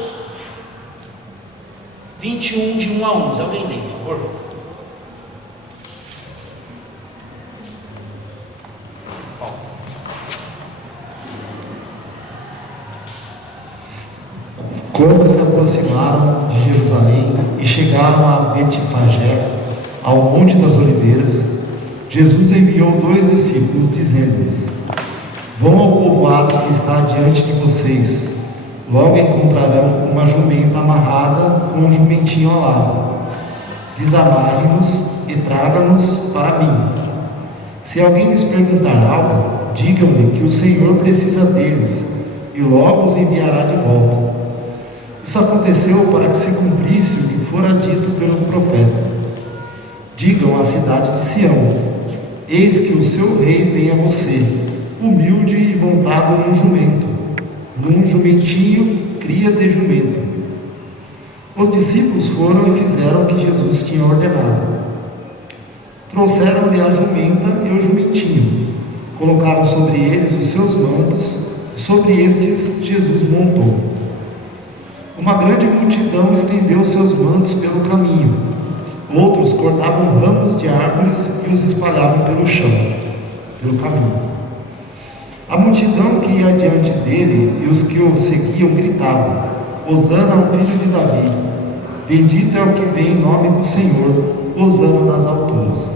21, de 1 a 11. Alguém lê, por favor? Quando se aproximaram de Jerusalém e chegaram a Betfagé, ao Monte das Oliveiras, Jesus enviou 2 discípulos, dizendo-lhes: Vão ao povoado que está diante de vocês. Logo encontrarão uma jumenta amarrada com um jumentinho ao lado. Desamarre-nos e traga-nos para mim. Se alguém lhes perguntar algo, digam-lhe que o Senhor precisa deles e logo os enviará de volta. Isso aconteceu para que se cumprisse o que fora dito pelo profeta. Digam à cidade de Sião: Eis que o seu rei vem a você, humilde e montado num jumento, num jumentinho, cria de jumento. Os discípulos foram e fizeram o que Jesus tinha ordenado. Trouxeram-lhe a jumenta e o jumentinho, colocaram sobre eles os seus mantos, e sobre estes Jesus montou. Uma grande multidão estendeu seus mantos pelo caminho. Outros cortavam ramos de árvores e os espalhavam pelo chão, pelo caminho. A multidão que ia adiante dele e os que o seguiam gritavam: Hosana ao filho de Davi, bendito é o que vem em nome do Senhor, hosana nas alturas.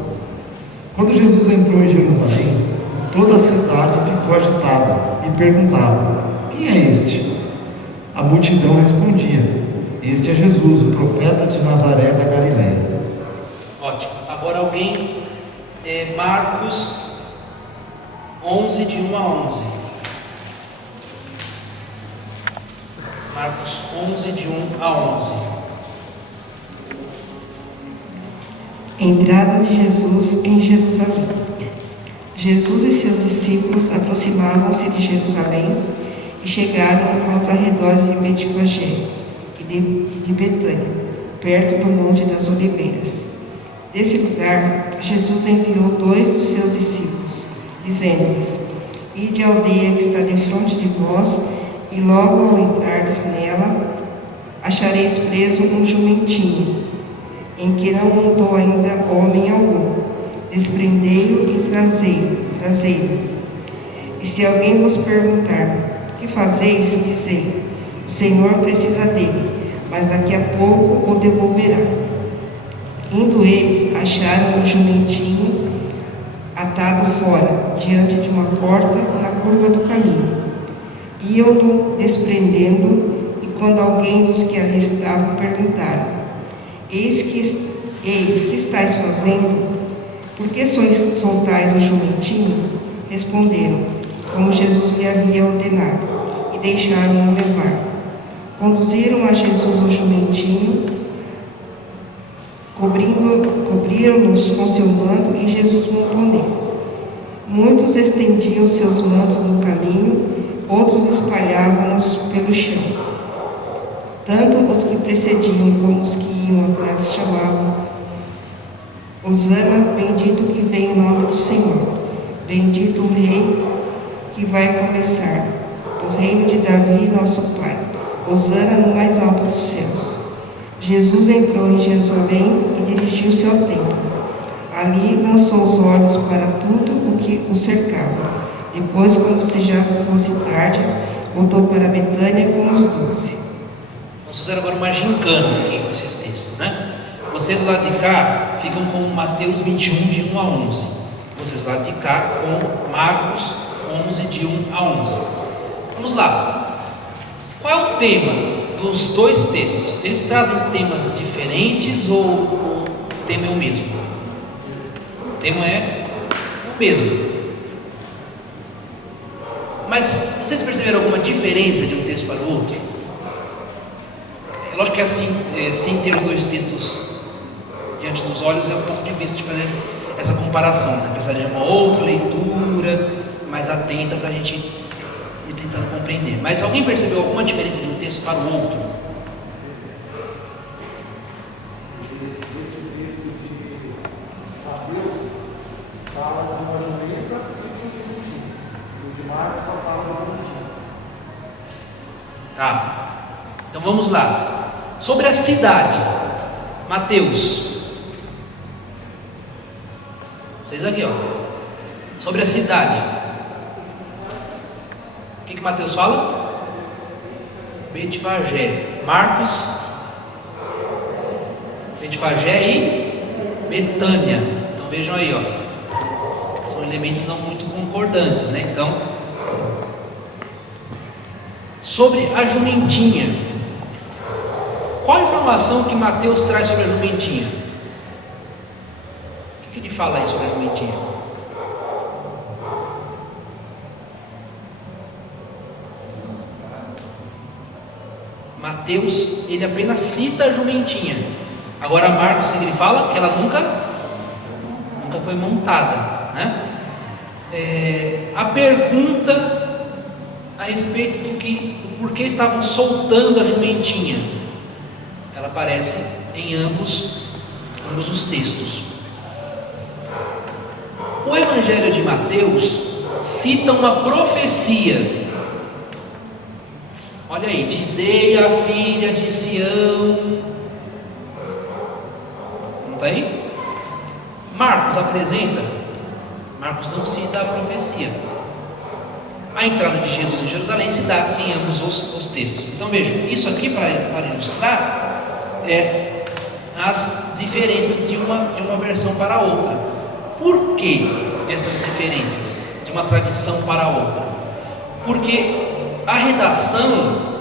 Quando Jesus entrou em Jerusalém, toda a cidade ficou agitada e perguntava: Quem é este? A multidão respondia: Este é Jesus, o profeta de Nazaré da Galileia. Ótimo. Agora alguém, Marcos 11, de 1 a 11. Marcos 11, de 1 a 11. Entrada de Jesus em Jerusalém. Jesus e seus discípulos aproximavam-se de Jerusalém e chegaram aos arredores de Betfagé e de Betânia, perto do Monte das Oliveiras. Desse lugar, Jesus enviou 2 dos seus discípulos, dizendo-lhes: Ide à aldeia que está defronte de vós, e logo ao entrardes nela, achareis preso um jumentinho, em que não montou ainda homem algum. Desprendei-o e trazei-o. E se alguém vos perguntar: Que fazeis? Dizei: O Senhor precisa dele, mas daqui a pouco o devolverá. Indo eles, acharam o jumentinho atado fora, diante de uma porta na curva do caminho. Iam-no desprendendo, e quando alguém dos que ali estavam perguntaram: Ei, que estáis fazendo? Por que soltais o jumentinho? Responderam, como Jesus lhe havia ordenado, e deixaram-o levar. Conduziram a Jesus o jumentinho, cobriram-nos com seu manto, e Jesus montou nele. Muitos estendiam seus mantos no caminho, outros espalhavam-nos pelo chão. Tanto os que precediam como os que iam atrás chamavam: Hosana, bendito que vem em nome do Senhor, bendito o Rei que vai começar, o reino de Davi, nosso Pai, Hosana no mais alto dos céus. Jesus entrou em Jerusalém e dirigiu-se ao templo. Ali lançou os olhos para tudo o que o cercava. Depois, como se já fosse tarde, voltou para Betânia com os 12. Vamos fazer agora uma gincana aqui com esses textos, né? Vocês lá de cá ficam com Mateus 21, de 1 a 11. Vocês lá de cá com Marcos 11, de 1 a 11. Vamos lá. Qual é o tema dos 2 textos? Eles trazem temas diferentes ou o tema é o mesmo? O tema é o mesmo. Mas vocês perceberam alguma diferença de um texto para o outro? É lógico que assim, sem ter os 2 textos diante dos olhos, é um pouco difícil de fazer essa comparação, né? Precisa de uma outra leitura mais atenta para a gente ir tentando compreender. Mas alguém percebeu alguma diferença de um texto para o outro? Esse texto de Mateus, Tá. Então vamos lá. Sobre a cidade, Mateus. Vocês aqui, ó. Sobre a cidade. O que Mateus fala? Betfagé. Marcos, Betfagé e Betânia. Então vejam aí, ó. São elementos não muito concordantes, né? Então, sobre a jumentinha. Qual a informação que Mateus traz sobre a jumentinha? O que ele fala aí sobre a jumentinha? Mateus, ele apenas cita a jumentinha. Agora Marcos, o que ele fala? Que ela nunca foi montada, né? A pergunta a respeito do porquê estavam soltando a jumentinha, ela aparece em ambos os textos. O Evangelho de Mateus cita uma profecia. Olha aí, dizei a filha de Sião. Não está aí? Marcos Marcos não cita a profecia. A entrada de Jesus em Jerusalém se dá em ambos os textos. Então vejam, isso aqui para ilustrar as diferenças de uma versão para a outra. Por que essas diferenças de uma tradição para a outra? Porque a redação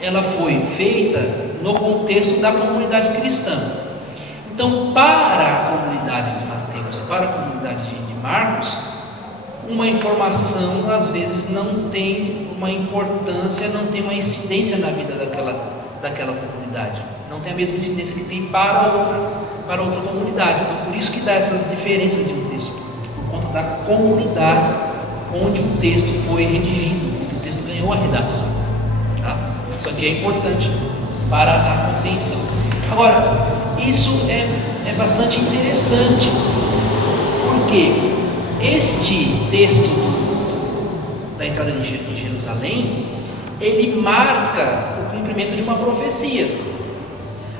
ela foi feita no contexto da comunidade cristã. Então, para a comunidade de Mateus, para a comunidade de Marcos, uma informação às vezes não tem uma importância, não tem uma incidência na vida daquela comunidade, não tem a mesma incidência que tem para outra comunidade. Então, por isso que dá essas diferenças de um texto, por conta da comunidade onde o texto foi redigido, onde o texto ganhou a redação, tá? Isso aqui é importante para a compreensão. Agora, isso é bastante interessante, porque este texto da entrada em Jerusalém, ele marca o cumprimento de uma profecia.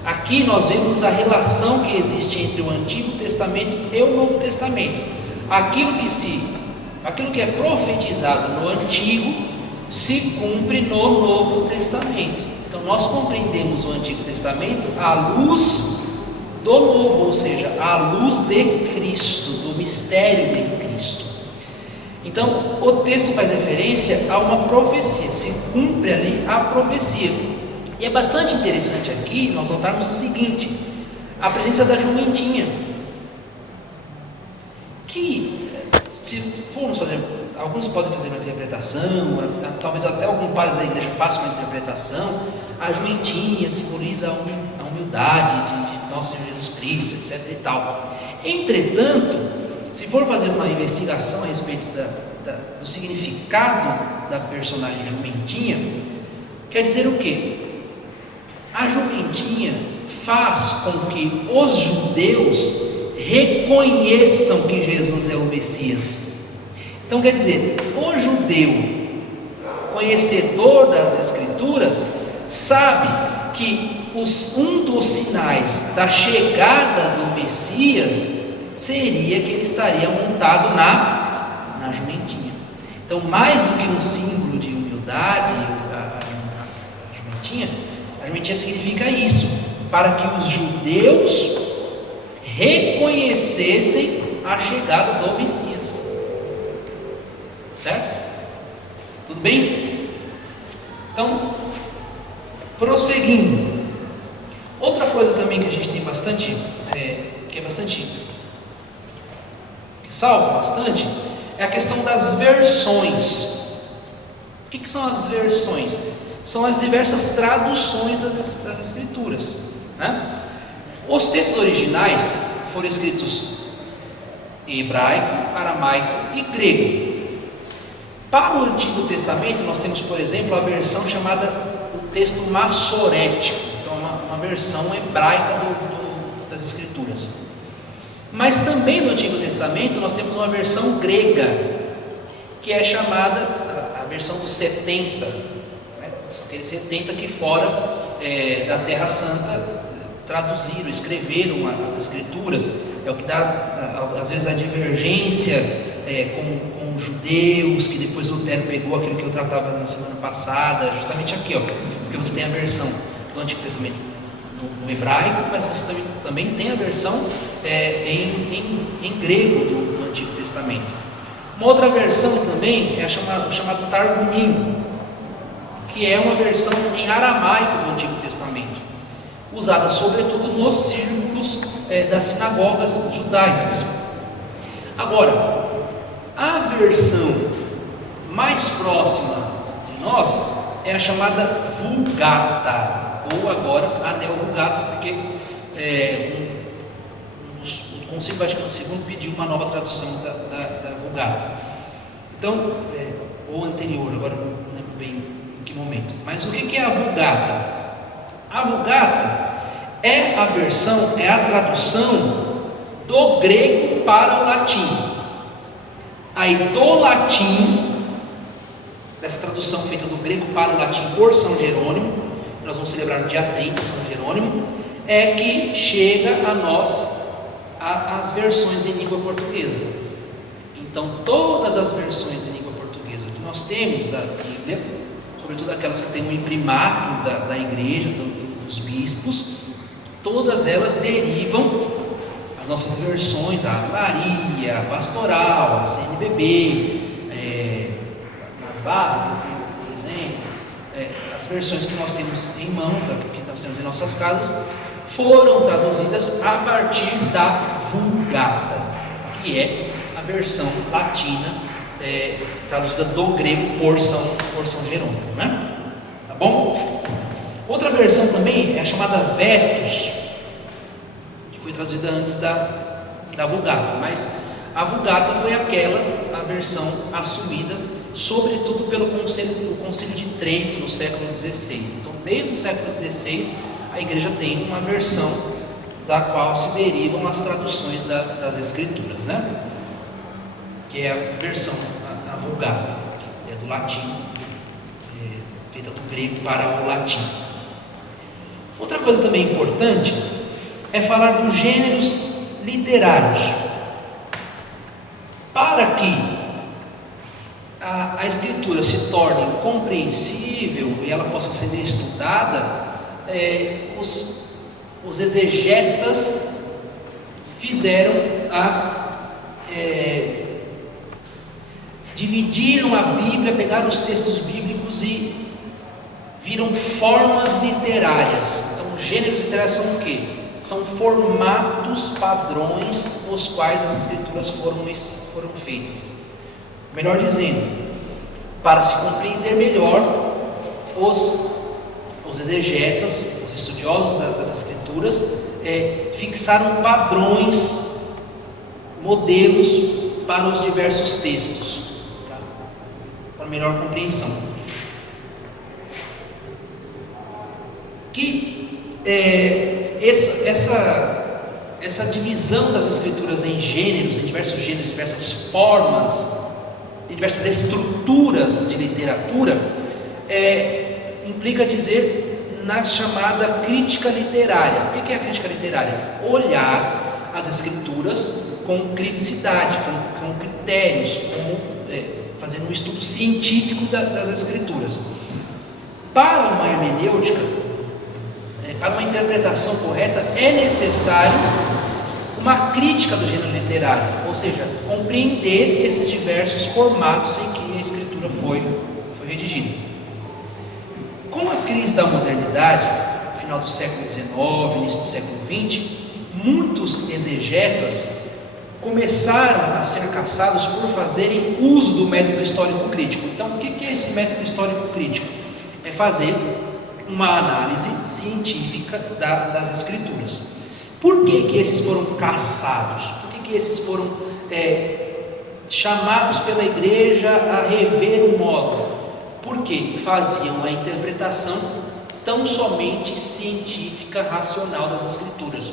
Aqui nós vemos a relação que existe entre o Antigo Testamento e o Novo Testamento. Aquilo que é profetizado no Antigo se cumpre no Novo Testamento. Então nós compreendemos o Antigo Testamento à luz do Novo, ou seja, à luz de Cristo, do mistério de Cristo. Então o texto faz referência a uma profecia, se cumpre ali a profecia. E é bastante interessante aqui nós notarmos o seguinte: a presença da jumentinha, que se formos fazer, alguns podem fazer uma interpretação, talvez até algum padre da igreja faça uma interpretação. A jumentinha simboliza a humildade de nosso Senhor Jesus Cristo, etc. e tal. Entretanto, se for fazer uma investigação a respeito do significado da personagem jumentinha, quer dizer o quê? A jumentinha faz com que os judeus reconheçam que Jesus é o Messias. Então quer dizer, o judeu conhecedor das Escrituras sabe que um dos sinais da chegada do Messias seria que ele estaria montado na jumentinha. Então, mais do que um símbolo de humildade, a jumentinha significa isso, para que os judeus reconhecessem a chegada do Messias. Certo? Tudo bem? Então, prosseguindo, outra coisa também que a gente tem bastante, que salva bastante, é a questão das versões. O que são as versões? São as diversas traduções das Escrituras, né? Os textos originais foram escritos em hebraico, aramaico e grego. Para o Antigo Testamento nós temos, por exemplo, a versão chamada o texto massorético, então uma versão hebraica das Escrituras. Mas também no Antigo Testamento nós temos uma versão grega, que é chamada a versão dos 70, né? São aqueles 70 que fora da Terra Santa traduziram, escreveram as Escrituras. É o que dá, às vezes, a divergência com os judeus, que depois Lutero pegou aquilo que eu tratava na semana passada, justamente aqui, porque você tem a versão do Antigo Testamento no hebraico, mas você também tem a versão em grego do Antigo Testamento. Uma outra versão também é o chamado Targumim, que é uma versão em aramaico do Antigo Testamento, usada sobretudo nos círculos das sinagogas judaicas. Agora, a versão mais próxima de nós é a chamada Vulgata, ou agora a Neo-Vulgata, porque o Concílio Vaticano II pediu uma nova tradução da Vulgata. Então, ou anterior, agora não lembro bem em que momento. Mas o que é a Vulgata? A Vulgata é a tradução do grego para o latim. Aí do latim, dessa tradução feita do grego para o latim por São Jerônimo, que nós vamos celebrar no dia 30, São Jerônimo, é que chega a nós as versões em língua portuguesa. Então todas as versões em língua portuguesa que nós temos da Bíblia, sobretudo aquelas que têm um imprimato da igreja, dos bispos, todas elas derivam, as nossas versões, a Maria, a Pastoral, a CNBB, Navarro, por exemplo, as versões que nós temos em mãos, que nós temos em nossas casas, foram traduzidas a partir da Vulgata, que é a versão latina, traduzida do grego por São Jerônimo, né? Tá bom? Outra versão também é a chamada Vetus, que foi traduzida antes da Vulgata, mas a Vulgata foi a versão assumida, sobretudo pelo Concílio de Trento no século XVI. Então, desde o século XVI, a Igreja tem uma versão da qual se derivam as traduções das Escrituras, né? Que é a versão, a Vulgata, que é do latim, feita do grego para o latim. Outra coisa também importante é falar dos gêneros literários. Para que a Escritura se torne compreensível e ela possa ser estudada, os exegetas dividiram a Bíblia, pegaram os textos bíblicos e viram formas literárias. Então, gêneros literários são o quê? São formatos, padrões nos quais as Escrituras foram feitas. Melhor dizendo, para se compreender melhor, os exegetas, os estudiosos das Escrituras, fixaram padrões, modelos para os diversos textos, tá? Para melhor compreensão. Que essa divisão das Escrituras em gêneros, em diversos gêneros, diversas formas, em diversas estruturas de literatura, implica dizer na chamada crítica literária. O que é a crítica literária? Olhar as Escrituras com criticidade, com critérios, fazendo um estudo científico das Escrituras. Para uma hermenêutica, para uma interpretação correta, é necessário uma crítica do gênero literário, ou seja, compreender esses diversos formatos em que a Escritura foi redigida. Com a crise da modernidade, final do século XIX, início do século XX, muitos exegetas começaram a ser caçados por fazerem uso do método histórico crítico. Então, o que é esse método histórico crítico? É fazer uma análise científica das Escrituras. Por que esses foram caçados? Por que esses foram chamados pela igreja a rever o modo? Porque faziam a interpretação tão somente científica, racional das Escrituras.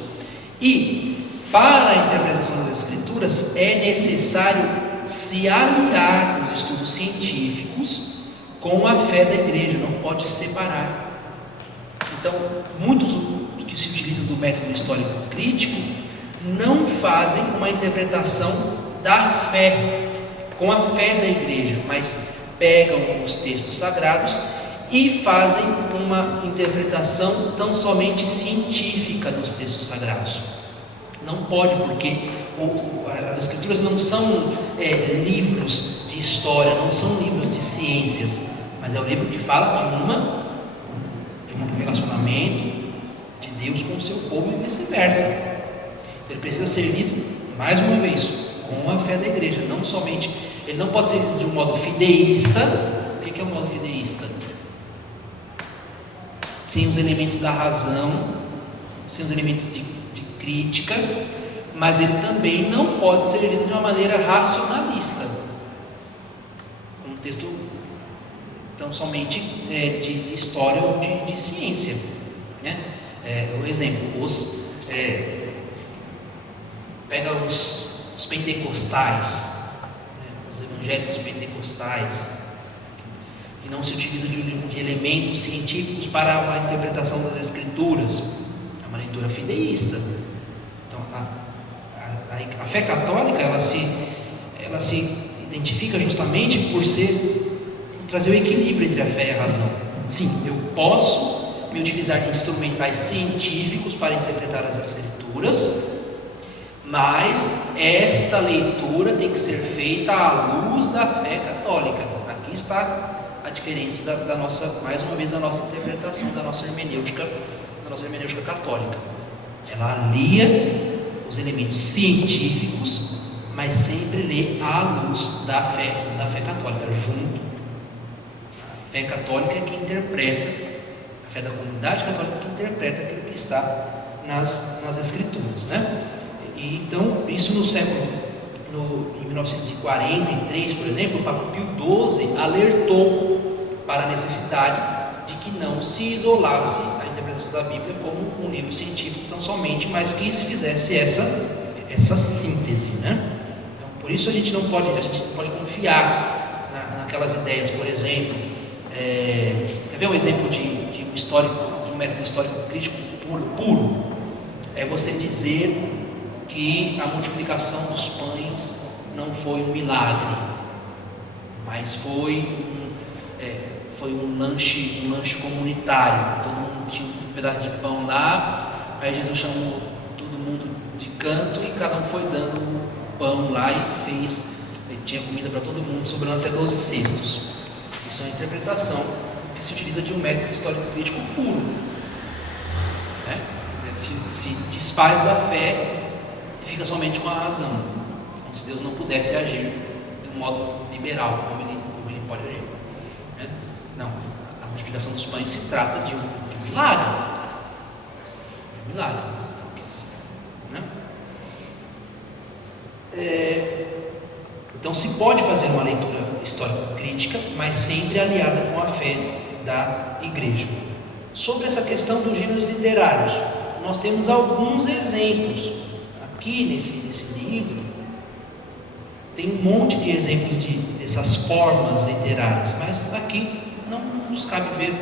E para a interpretação das Escrituras é necessário se aliar os estudos científicos com a fé da igreja, não pode separar. Então, muitos que se utilizam do método histórico crítico não fazem uma interpretação da fé, com a fé da igreja, mas pegam os textos sagrados e fazem uma interpretação tão somente científica dos textos sagrados. Não pode, porque as escrituras não são livros de história, não são livros de ciências, mas é um livro que fala de um relacionamento de Deus com o seu povo e vice-versa. Então ele precisa ser lido, mais uma vez, com a fé da igreja, não somente. Ele não pode ser de um modo fideísta. O que é um modo fideísta? Sem os elementos da razão, sem os elementos de crítica, mas ele também não pode ser lido de uma maneira racionalista, um texto tão somente de história ou de ciência, né? O exemplo, pega os pentecostais, os evangélicos pentecostais, que não se utiliza de elementos científicos para a interpretação das escrituras, é uma leitura fideísta. Então a fé católica ela se identifica justamente por trazer o equilíbrio entre a fé e a razão. Sim, eu posso me utilizar de instrumentais científicos para interpretar as escrituras, mas esta leitura tem que ser feita à luz da fé católica. Aqui está a diferença da nossa, mais uma vez, da nossa interpretação, da nossa hermenêutica católica. Ela alia os elementos científicos, mas sempre lê à luz da fé católica, junto. A fé católica é que interpreta, a fé da comunidade católica é que interpreta aquilo que está nas escrituras, né? E então, isso em 1943, por exemplo, o Papa Pio XII alertou para a necessidade de que não se isolasse a interpretação da Bíblia como um livro científico tão somente, mas que se fizesse essa síntese, né? Então, por isso a gente não pode confiar naquelas ideias, por exemplo, quer ver um exemplo de um método histórico crítico puro? É você dizer que a multiplicação dos pães não foi um milagre, mas foi um lanche comunitário. Todo mundo tinha um pedaço de pão lá, aí Jesus chamou todo mundo de canto e cada um foi dando pão lá e tinha comida para todo mundo, sobrando até 12 cestos. Isso é uma interpretação que se utiliza de um método histórico crítico puro, né? Se desfaz da fé e fica somente com a razão, como se Deus não pudesse agir de um modo liberal, como ele pode agir, né? Não, a multiplicação dos pães se trata de um milagre, né? Então se pode fazer uma leitura histórico-crítica, mas sempre aliada com a fé da igreja. Sobre essa questão dos gêneros literários, nós temos alguns exemplos. Aqui nesse livro tem um monte de exemplos dessas formas literárias, mas aqui não nos cabe ver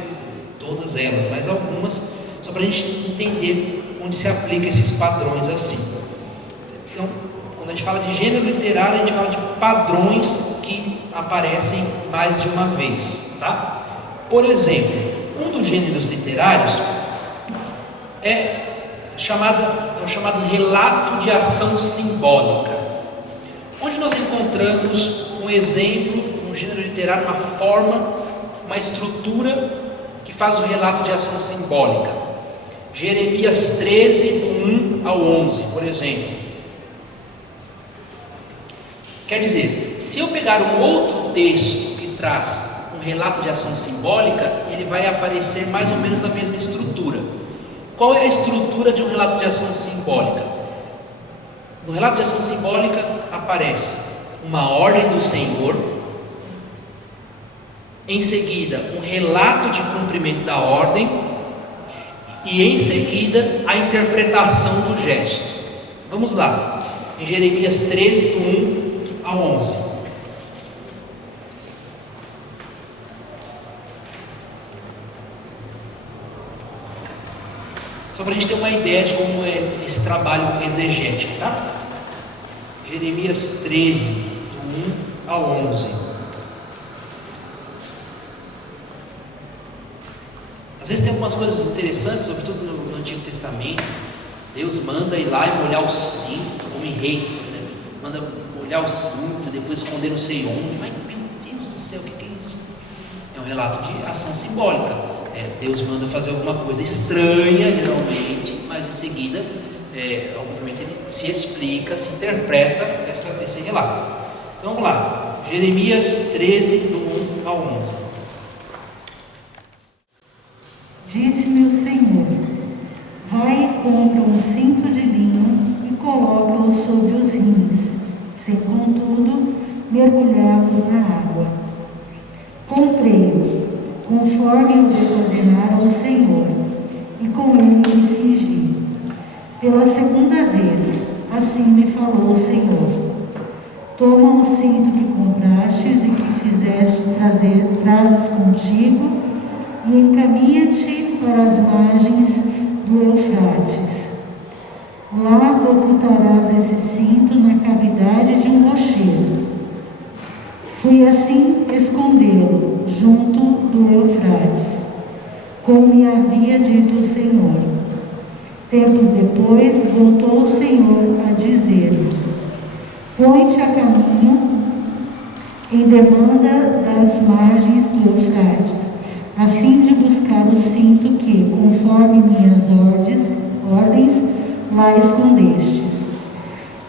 todas elas, mas algumas, só para a gente entender onde se aplica esses padrões assim. Então, quando a gente fala de gênero literário, a gente fala de padrões que aparecem mais de uma vez, tá? Por exemplo, um dos gêneros literários é o chamado relato de ação simbólica, onde nós encontramos um exemplo, um gênero literário, uma forma, uma estrutura que faz o relato de ação simbólica. Jeremias 13, do 1 ao 11, por exemplo. Quer dizer, se eu pegar um outro texto que traz um relato de ação simbólica, ele vai aparecer mais ou menos na mesma estrutura. Qual é a estrutura de um relato de ação simbólica? No relato de ação simbólica aparece uma ordem do Senhor, em seguida um relato de cumprimento da ordem e em seguida a interpretação do gesto. Vamos lá, em Jeremias 13, do 1 ao 11. Só para a gente ter uma ideia de como é esse trabalho exegético, tá? Jeremias 13, do 1 ao 11. Às vezes tem algumas coisas interessantes, sobretudo no Antigo Testamento. Deus manda ir lá e molhar o cinto, como em Reis, por exemplo. Manda molhar o cinto, depois esconder não sei onde. Mas, meu Deus do céu, o que é isso? É um relato de ação simbólica. Deus manda fazer alguma coisa estranha, geralmente, mas em seguida, obviamente, ele se explica, se interpreta esse relato. Então vamos lá, Jeremias 13, do 1 ao 11. Disse-me o Senhor: vai e compra um cinto de linho e coloca-o sobre os rins, sem contudo mergulhá-los na água. Comprei-o, conforme eu determinara ao Senhor, e com ele me cingi. Pela segunda vez, assim me falou o Senhor: toma o cinto que comprastes e que fizeste trazes contigo, e encaminha-te para as margens do Eufrates. Lá ocultarás esse cinto na cavidade de um rochedo. Fui assim escondê-lo junto do Eufrates, como me havia dito o Senhor. Tempos depois voltou o Senhor a dizer-me: põe-te a caminho em demanda das margens do Eufrates, a fim de buscar o cinto que, conforme minhas ordens, lá escondestes.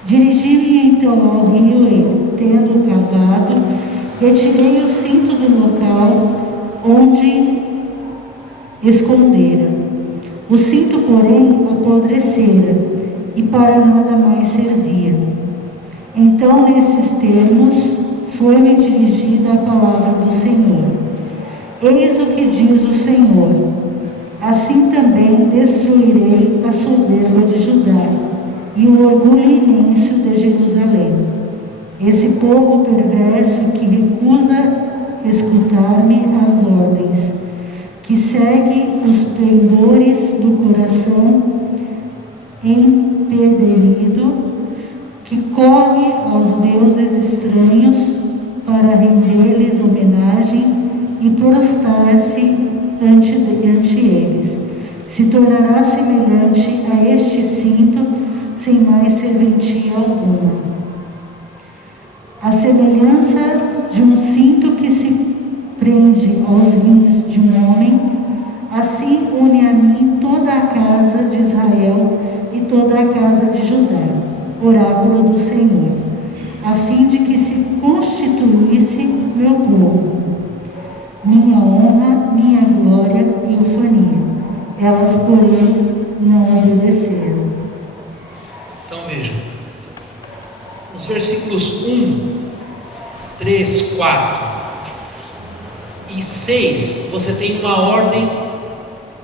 Dirigi-me então ao rio e, tendo cavado, retirei o cinto do local onde escondera. O cinto, porém, apodrecera e para nada mais servia. Então, nesses termos, foi-me dirigida a palavra do Senhor: eis o que diz o Senhor: assim também destruirei a soberba de Judá e o orgulho imenso de Jerusalém. Esse povo perverso que recusa escutar-me as ordens, que segue os pendores do coração empedernido, que corre aos deuses estranhos para render-lhes homenagem e prostrar-se ante eles, se tornará semelhante a este cinto, sem mais serventia alguma. A semelhança de um cinto que se prende aos rins de um homem, assim une a mim toda a casa de Israel e toda a casa de Judá, oráculo do Senhor, a fim de que se constituísse meu povo, minha honra, minha glória e ufania. Elas, porém, não obedeceram. Então vejam, nos versículos 1, 3, 4 e 6, você tem uma ordem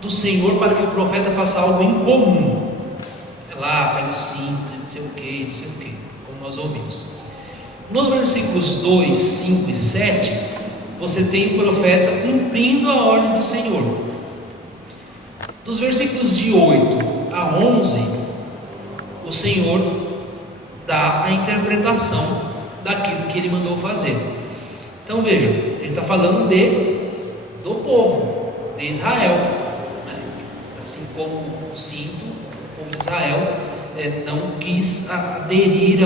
do Senhor para que o profeta faça algo incomum. É lá, pega o cinto, não sei o que, como nós ouvimos. Nos versículos 2, 5 e 7, você tem o profeta cumprindo a ordem do Senhor. Dos versículos de 8 a 11, o Senhor dá a interpretação daquilo que ele mandou fazer. Então vejam, ele está falando do povo, de Israel, né? Assim como o cinto, o povo de Israel não quis aderir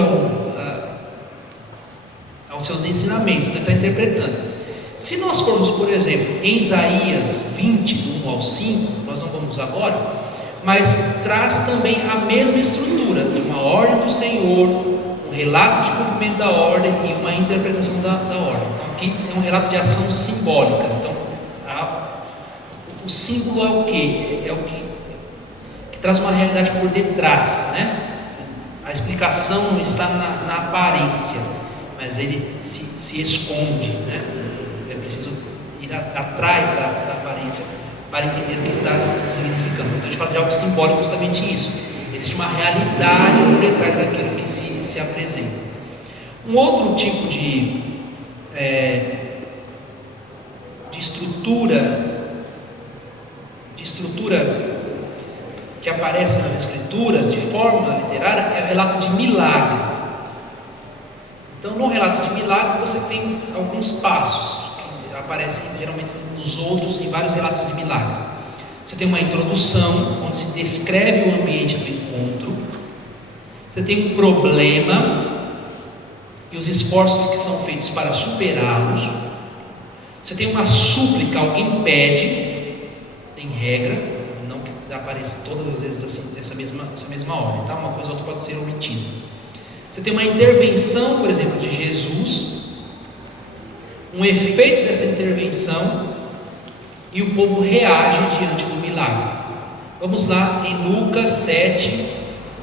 aos seus ensinamentos, então ele está interpretando. Se nós formos, por exemplo, em Isaías 20, do 1 ao 5, nós não vamos agora, mas traz também a mesma estrutura, de uma ordem do Senhor, um relato de cumprimento da ordem e uma interpretação da ordem. Então aqui é um relato de ação simbólica. Então o símbolo é o quê? É o que traz uma realidade por detrás, né? A explicação não está na aparência, mas ele se esconde, né? É preciso ir atrás da aparência para entender o que está significando. Quando a gente fala de algo simbólico, é justamente isso. Existe uma realidade por detrás daquilo que se apresenta. Um outro tipo de estrutura que a aparece nas Escrituras de forma literária é o relato de milagre. Então, no relato de milagre, você tem alguns passos que aparecem geralmente nos outros, em vários relatos de milagre. Você tem uma introdução, onde se descreve o ambiente do encontro. Você tem um problema e os esforços que são feitos para superá-los. Você tem uma súplica, alguém pede, tem regra, não que apareça todas as vezes assim, essa mesma ordem, tá? Uma coisa ou outra pode ser omitida. Você tem uma intervenção, por exemplo, de Jesus, um efeito dessa intervenção, e o povo reage diante do milagre. Vamos lá em Lucas 7,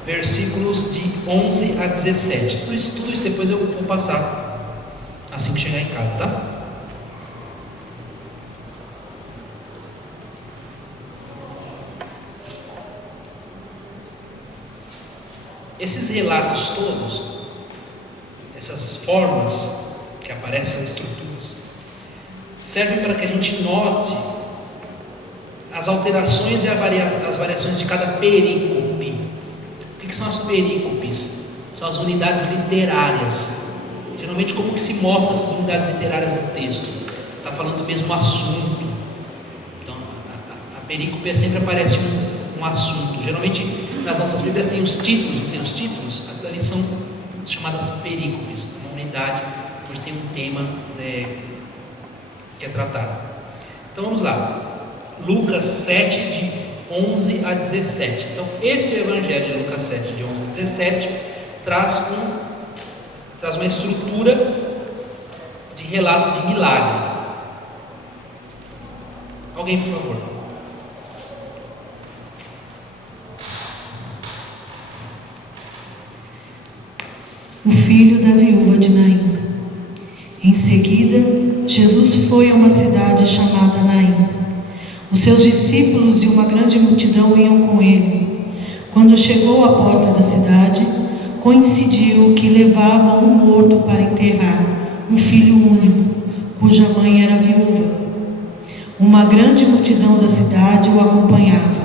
versículos de 11 a 17. Tudo isso depois eu vou passar assim que chegar em casa, tá? Esses relatos todos, essas formas que aparecem, essas estruturas, servem para que a gente note as alterações e as variações de cada perícope. O que são as perícopes? São as unidades literárias. Geralmente, como que se mostra essas unidades literárias no texto? Está falando do mesmo assunto. Então, a perícope sempre aparece um assunto. Geralmente, nas nossas Bíblias tem os títulos, não tem os títulos? Ali são chamadas perícopes, uma unidade onde tem um tema que é tratado. Então vamos lá, Lucas 7, de 11 a 17. Então, esse evangelho de Lucas 7, de 11 a 17, traz uma estrutura de relato de milagre. Alguém, por favor. O filho da viúva de Naim. Em seguida, Jesus foi a uma cidade chamada Naim. Os seus discípulos e uma grande multidão iam com ele. Quando chegou à porta da cidade, coincidiu que levavam um morto para enterrar, um filho único, cuja mãe era viúva. Uma grande multidão da cidade o acompanhava.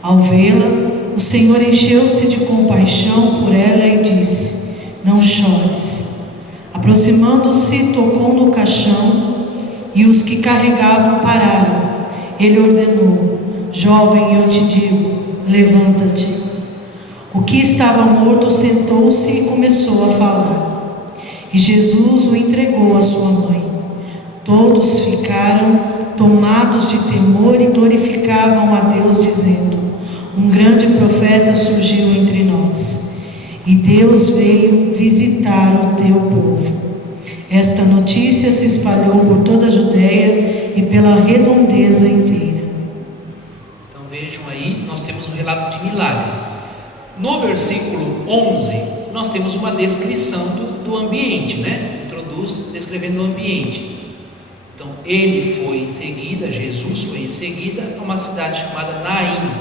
Ao vê-la, o Senhor encheu-se de compaixão por ela e disse: "Não chores." Aproximando-se, tocou no caixão e os que carregavam pararam. Ele ordenou: "Jovem, eu te digo, levanta-te." O que estava morto sentou-se e começou a falar. E Jesus o entregou à sua mãe. Todos ficaram tomados de temor e glorificavam a Deus, dizendo: "Um grande profeta surgiu entre nós. E Deus veio visitar o teu povo." Esta notícia se espalhou por toda a Judeia e pela redondeza inteira. Então vejam aí, nós temos um relato de milagre. No versículo 11, nós temos uma descrição do ambiente, né? Introduz descrevendo o ambiente. Então ele foi em seguida, Jesus foi em seguida a uma cidade chamada Naim.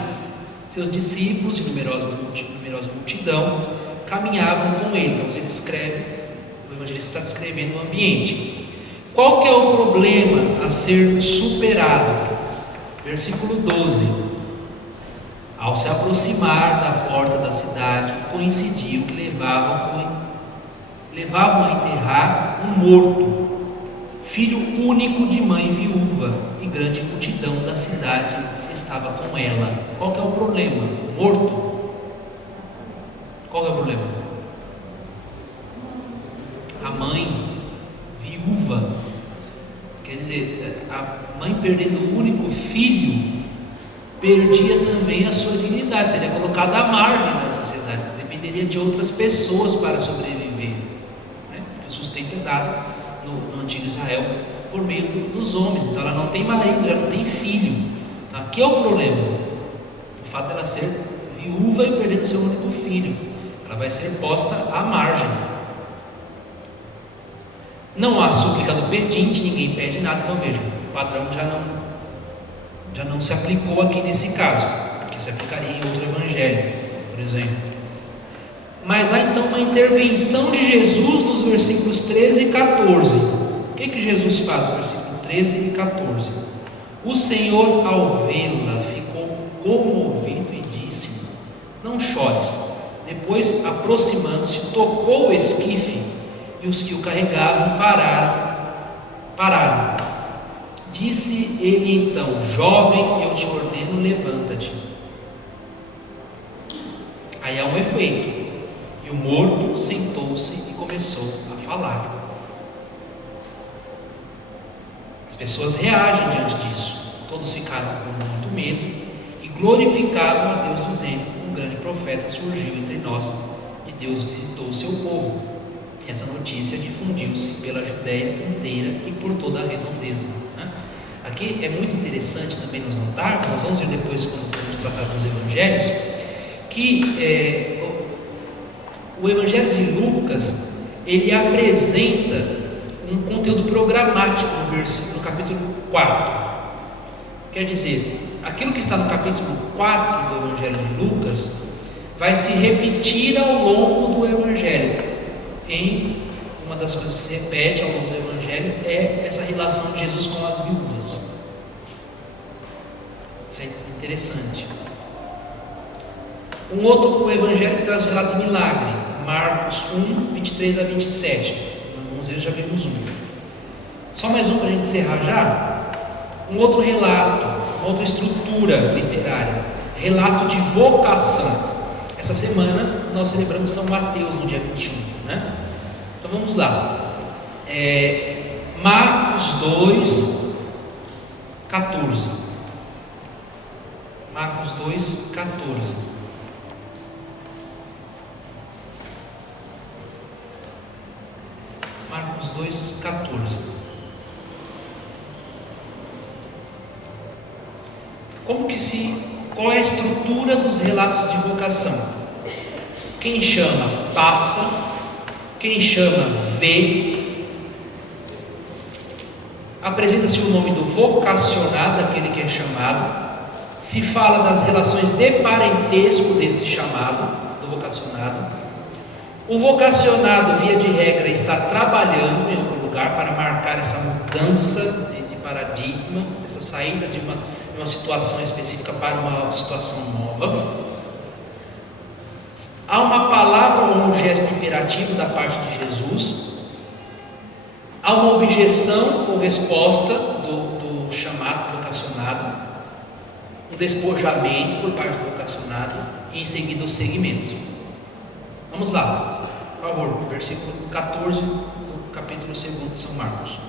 Seus discípulos e numerosa multidão caminhavam com ele. Então você descreve, o evangelista está descrevendo o ambiente. Qual que é o problema a ser superado? Versículo 12: ao se aproximar da porta da cidade, coincidiu que levavam a enterrar um morto, filho único de mãe viúva, e grande multidão da cidade estava com ela. Qual que é o problema? Morto. Qual é o problema? A mãe viúva, quer dizer, a mãe perdendo o único filho, perdia também a sua dignidade, seria colocada à margem da sociedade, dependeria de outras pessoas para sobreviver, né? Porque o sustento é dado no antigo Israel por meio dos homens. Então ela não tem marido, ela não tem filho. Então aqui é o problema, o fato dela ser viúva e perdendo seu único filho. Ela vai ser posta à margem. Não há súplica do pedinte, ninguém pede nada. Então vejam, o padrão já não se aplicou aqui nesse caso, porque se aplicaria em outro evangelho, por exemplo. Mas há então uma intervenção de Jesus nos versículos 13 e 14. O que Jesus faz? Versículo 13 e 14. O Senhor, ao vê-la, ficou comovido e disse: não chores. Depois, aproximando-se, tocou o esquife, e os que o carregavam pararam. Disse ele então: jovem, eu te ordeno, levanta-te. Aí há um efeito, e o morto sentou-se e começou a falar. As pessoas reagem diante disso. Todos ficaram com muito medo e glorificavam a Deus, dizendo: um grande profeta surgiu entre nós e Deus visitou o seu povo. E essa notícia difundiu-se pela Judéia inteira e por toda a redondeza. Aqui é muito interessante também nos notarmos, nós vamos ver depois quando formos tratar dos evangelhos, que o evangelho de Lucas, ele apresenta um conteúdo programático no capítulo 4. Quer dizer, aquilo que está no capítulo 4 do evangelho de Lucas vai se repetir ao longo do evangelho. Uma das coisas que se repete ao longo do evangelho é essa relação de Jesus com as viúvas. Isso é interessante. Um outro evangelho que traz o relato de milagre, Marcos 1, 23 a 27. Alguns deles já vimos um. Só mais um para a gente encerrar já. Um outro relato, uma outra estrutura literária, relato de vocação. Essa semana nós celebramos São Mateus no dia 21, né? Então vamos lá. Marcos 2, 14. Marcos 2, 14. Marcos 2, 14. Qual é a estrutura dos relatos de vocação? Quem chama, passa. Quem chama, vê. Apresenta-se o nome do vocacionado, aquele que é chamado. Se fala das relações de parentesco desse chamado, do vocacionado. O vocacionado, via de regra, está trabalhando em algum lugar para marcar essa mudança de paradigma, essa saída de uma situação específica para uma situação nova. Há uma palavra ou um gesto imperativo da parte de Jesus. Há uma objeção ou resposta do chamado, vocacionado. Um despojamento por parte do vocacionado. E em seguida o seguimento. Vamos lá, por favor, versículo 14 do capítulo 2 de São Marcos.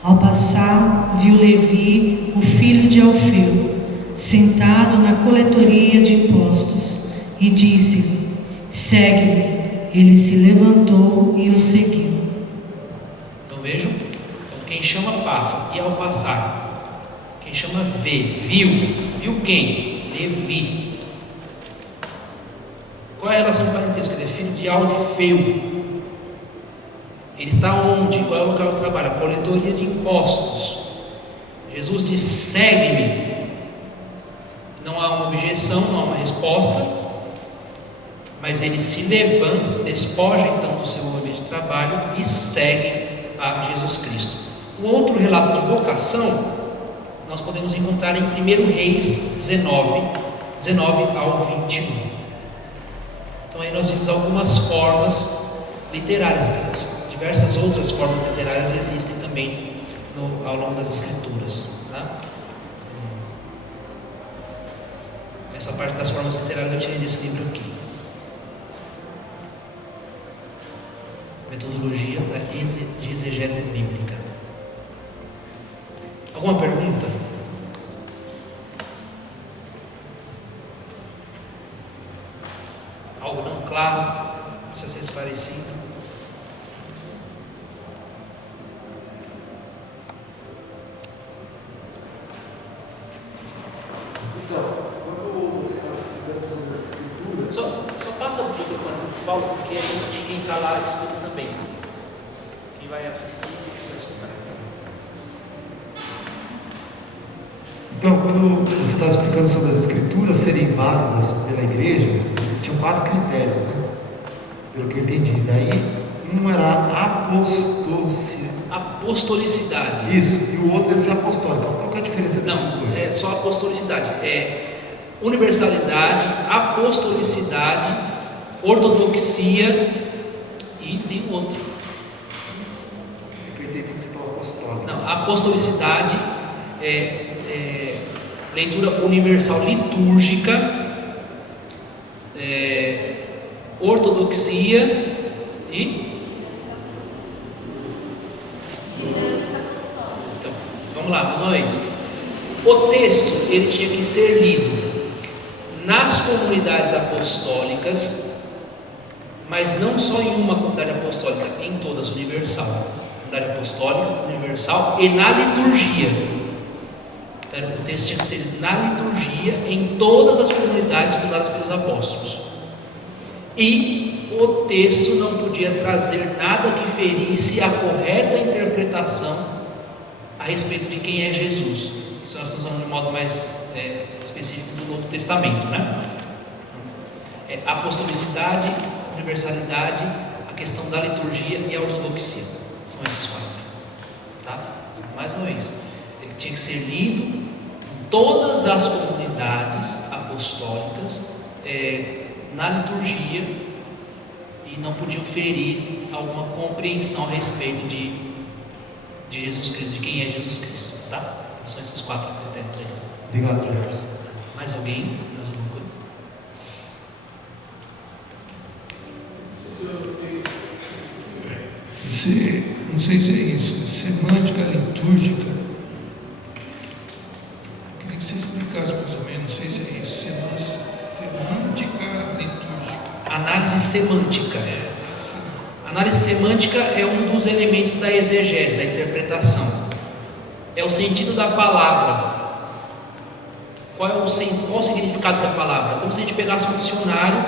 Ao passar, viu Levi, o filho de Alfeu, sentado na coletoria de impostos, e disse-lhe: segue-me. Ele se levantou e o seguiu. Então vejam, quem chama passa, e ao passar, quem chama vê, viu quem? Levi. Qual é a relação de parentesco? Ele é filho de Alfeu. Ele está onde? Qual é o local de trabalho? A coletoria de impostos. Jesus diz: segue-me. Não há uma objeção, não há uma resposta, mas ele se levanta, se despoja então do seu ambiente de trabalho e segue a Jesus Cristo. Um outro relato de vocação nós podemos encontrar em 1 Reis 19 ao 21. Então aí nós vimos algumas formas literárias. Diversas outras formas literárias existem também ao longo das Escrituras. Tá? Essa parte das formas literárias eu tirei desse livro aqui. Metodologia de exegese bíblica. Alguma pergunta? Algo não claro? Precisa ser esclarecido? Só passa o microfone para o Paulo, porque a gente, quem está lá, escuta também. Quem vai assistir, isso vai escutar. Então, quando você está explicando sobre as escrituras serem válidas pela igreja, existiam 4 critérios, né? Pelo que eu entendi. Daí, Um era apostolicidade. Isso, e o outro é ser apostólico. Qual que é a diferença desses Não, dois? é só apostolicidade. É universalidade, apostolicidade, ortodoxia e tem outro. Eu entendi que você falou apostólico. Não, apostolicidade é leitura universal litúrgica, ortodoxia e... Então, vamos lá, mais uma vez. O texto, ele tinha que ser lido nas comunidades apostólicas, mas não só em uma comunidade apostólica, em todas, universal. Comunidade apostólica, universal e na liturgia. Então, o texto tinha que ser na liturgia em todas as comunidades fundadas pelos apóstolos. E o texto não podia trazer nada que ferisse a correta interpretação a respeito de quem é Jesus. Isso nós estamos falando de modo mais específico do Novo Testamento, né? Apostolicidade, universalidade, a questão da liturgia e a ortodoxia. São esses quatro, tá? Mais uma vez, ele tinha que ser lido em todas as comunidades apostólicas, na liturgia, e não podiam ferir alguma compreensão a respeito de Jesus Cristo, de quem é Jesus Cristo, tá? Então, são esses quatro critérios aí. Obrigado, Jefferson. Mais alguém? Mais alguma coisa? Não sei se é isso, semântica litúrgica. Eu queria que você explicasse mais ou menos, não sei se é isso, semântica litúrgica. Análise semântica. Análise semântica é um dos elementos da exegese, da interpretação. É o sentido da palavra. Qual o significado da palavra? Como se a gente pegasse um dicionário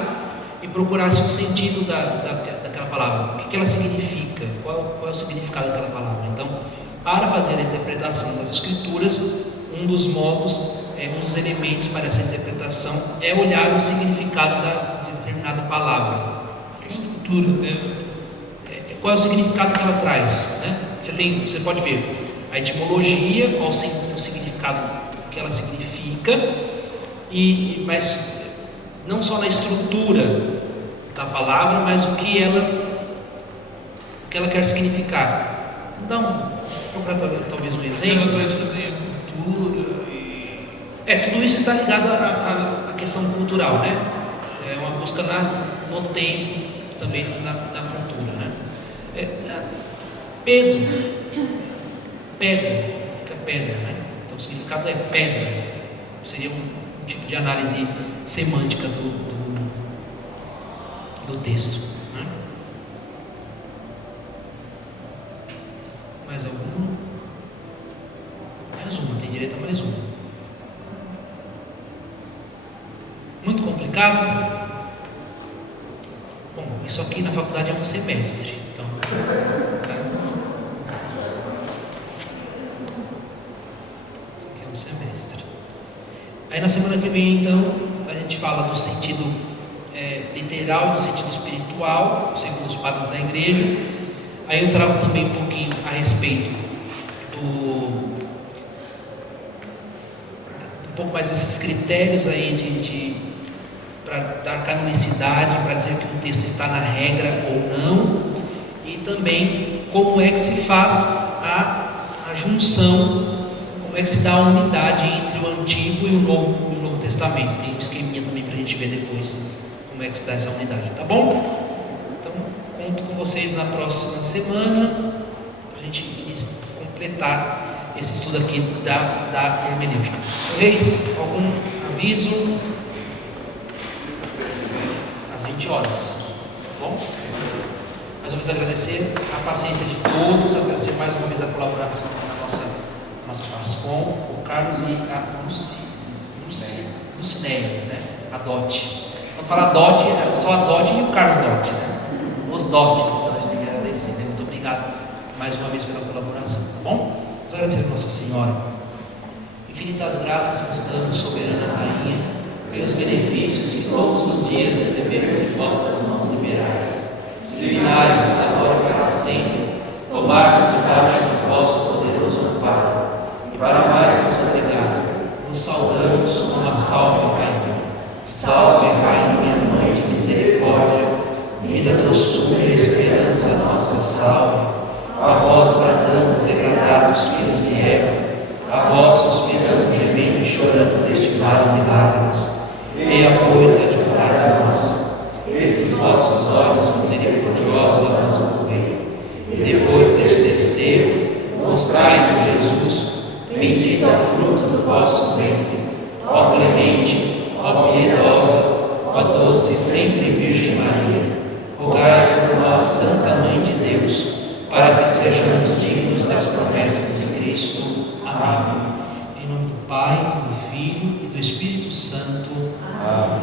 e procurasse o sentido daquela palavra. O que ela significa? Qual é o significado daquela palavra? Então, para fazer a interpretação das Escrituras, um dos modos, um dos elementos para essa interpretação é olhar o significado de determinada palavra. A estrutura dela. Qual é o significado que ela traz, né? Você pode ver a etimologia, qual o significado que ela significa, mas não só na estrutura da palavra, mas o que ela quer significar. Então, vou procurar talvez um exemplo. Ela traz também a cultura e... Tudo isso está ligado à questão cultural, né? É uma busca no tempo, também na cultura, né? Pedra, né? Então o significado é pedra. Seria um tipo de análise semântica do texto, né? Mais alguma? Mais uma, tem direito a mais uma. Muito complicado? Bom, isso aqui na faculdade é um semestre, então... semestre. Aí na semana que vem, então, a gente fala do sentido literal, do sentido espiritual, segundo os padres da igreja. Aí eu trago também um pouquinho a respeito um pouco mais desses critérios aí para dar canonicidade, para dizer que um texto está na regra ou não, e também como é que se faz a junção. Como é que se dá a unidade entre o Antigo e o Novo Testamento? Tem um esqueminha também para a gente ver depois como é que se dá essa unidade, tá bom? Então, conto com vocês na próxima semana para a gente completar esse estudo aqui da hermenêutica. Senhor Reis, algum aviso? Às 20 horas, tá bom? Mais uma vez agradecer a paciência de todos, agradecer mais uma vez a colaboração da nossa Pascom, o Carlos e a Lucinéia, né? A Dote. Quando fala Dote, é só a Dote e o Carlos Dote, né? Os Dotes, então a gente tem que agradecer, né? Muito obrigado mais uma vez pela colaboração, tá bom? Vamos agradecer a Nossa Senhora. Infinitas graças nos damos, soberana Rainha, pelos benefícios que todos os dias recebemos de vossas mãos liberais. Divinai-nos agora sempre, tomar-nos debaixo do vosso poderoso amparo, e para mais nos obrigar, nos saudamos com uma salve, Rainha. Salve, Rainha, Mãe de misericórdia, vida, doçura e esperança nossa, salve. A vós bradamos, degradados filhos de Eva, a vós suspiramos, gemendo e chorando neste vale de lágrimas. Dê apoio da advogada nossa, esses vossos olhos misericordiosos a nos ouvir, e depois deste desterro, mostrai-nos Jesus, bendito é o fruto do vosso ventre. Ó clemente, ó piedosa, ó doce e sempre Virgem Maria, rogai por nós, Santa Mãe de Deus, para que sejamos dignos das promessas de Cristo. Amém. Em nome do Pai, do Filho e do Espírito Santo. Amém.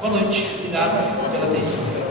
Boa noite. Obrigado pela atenção.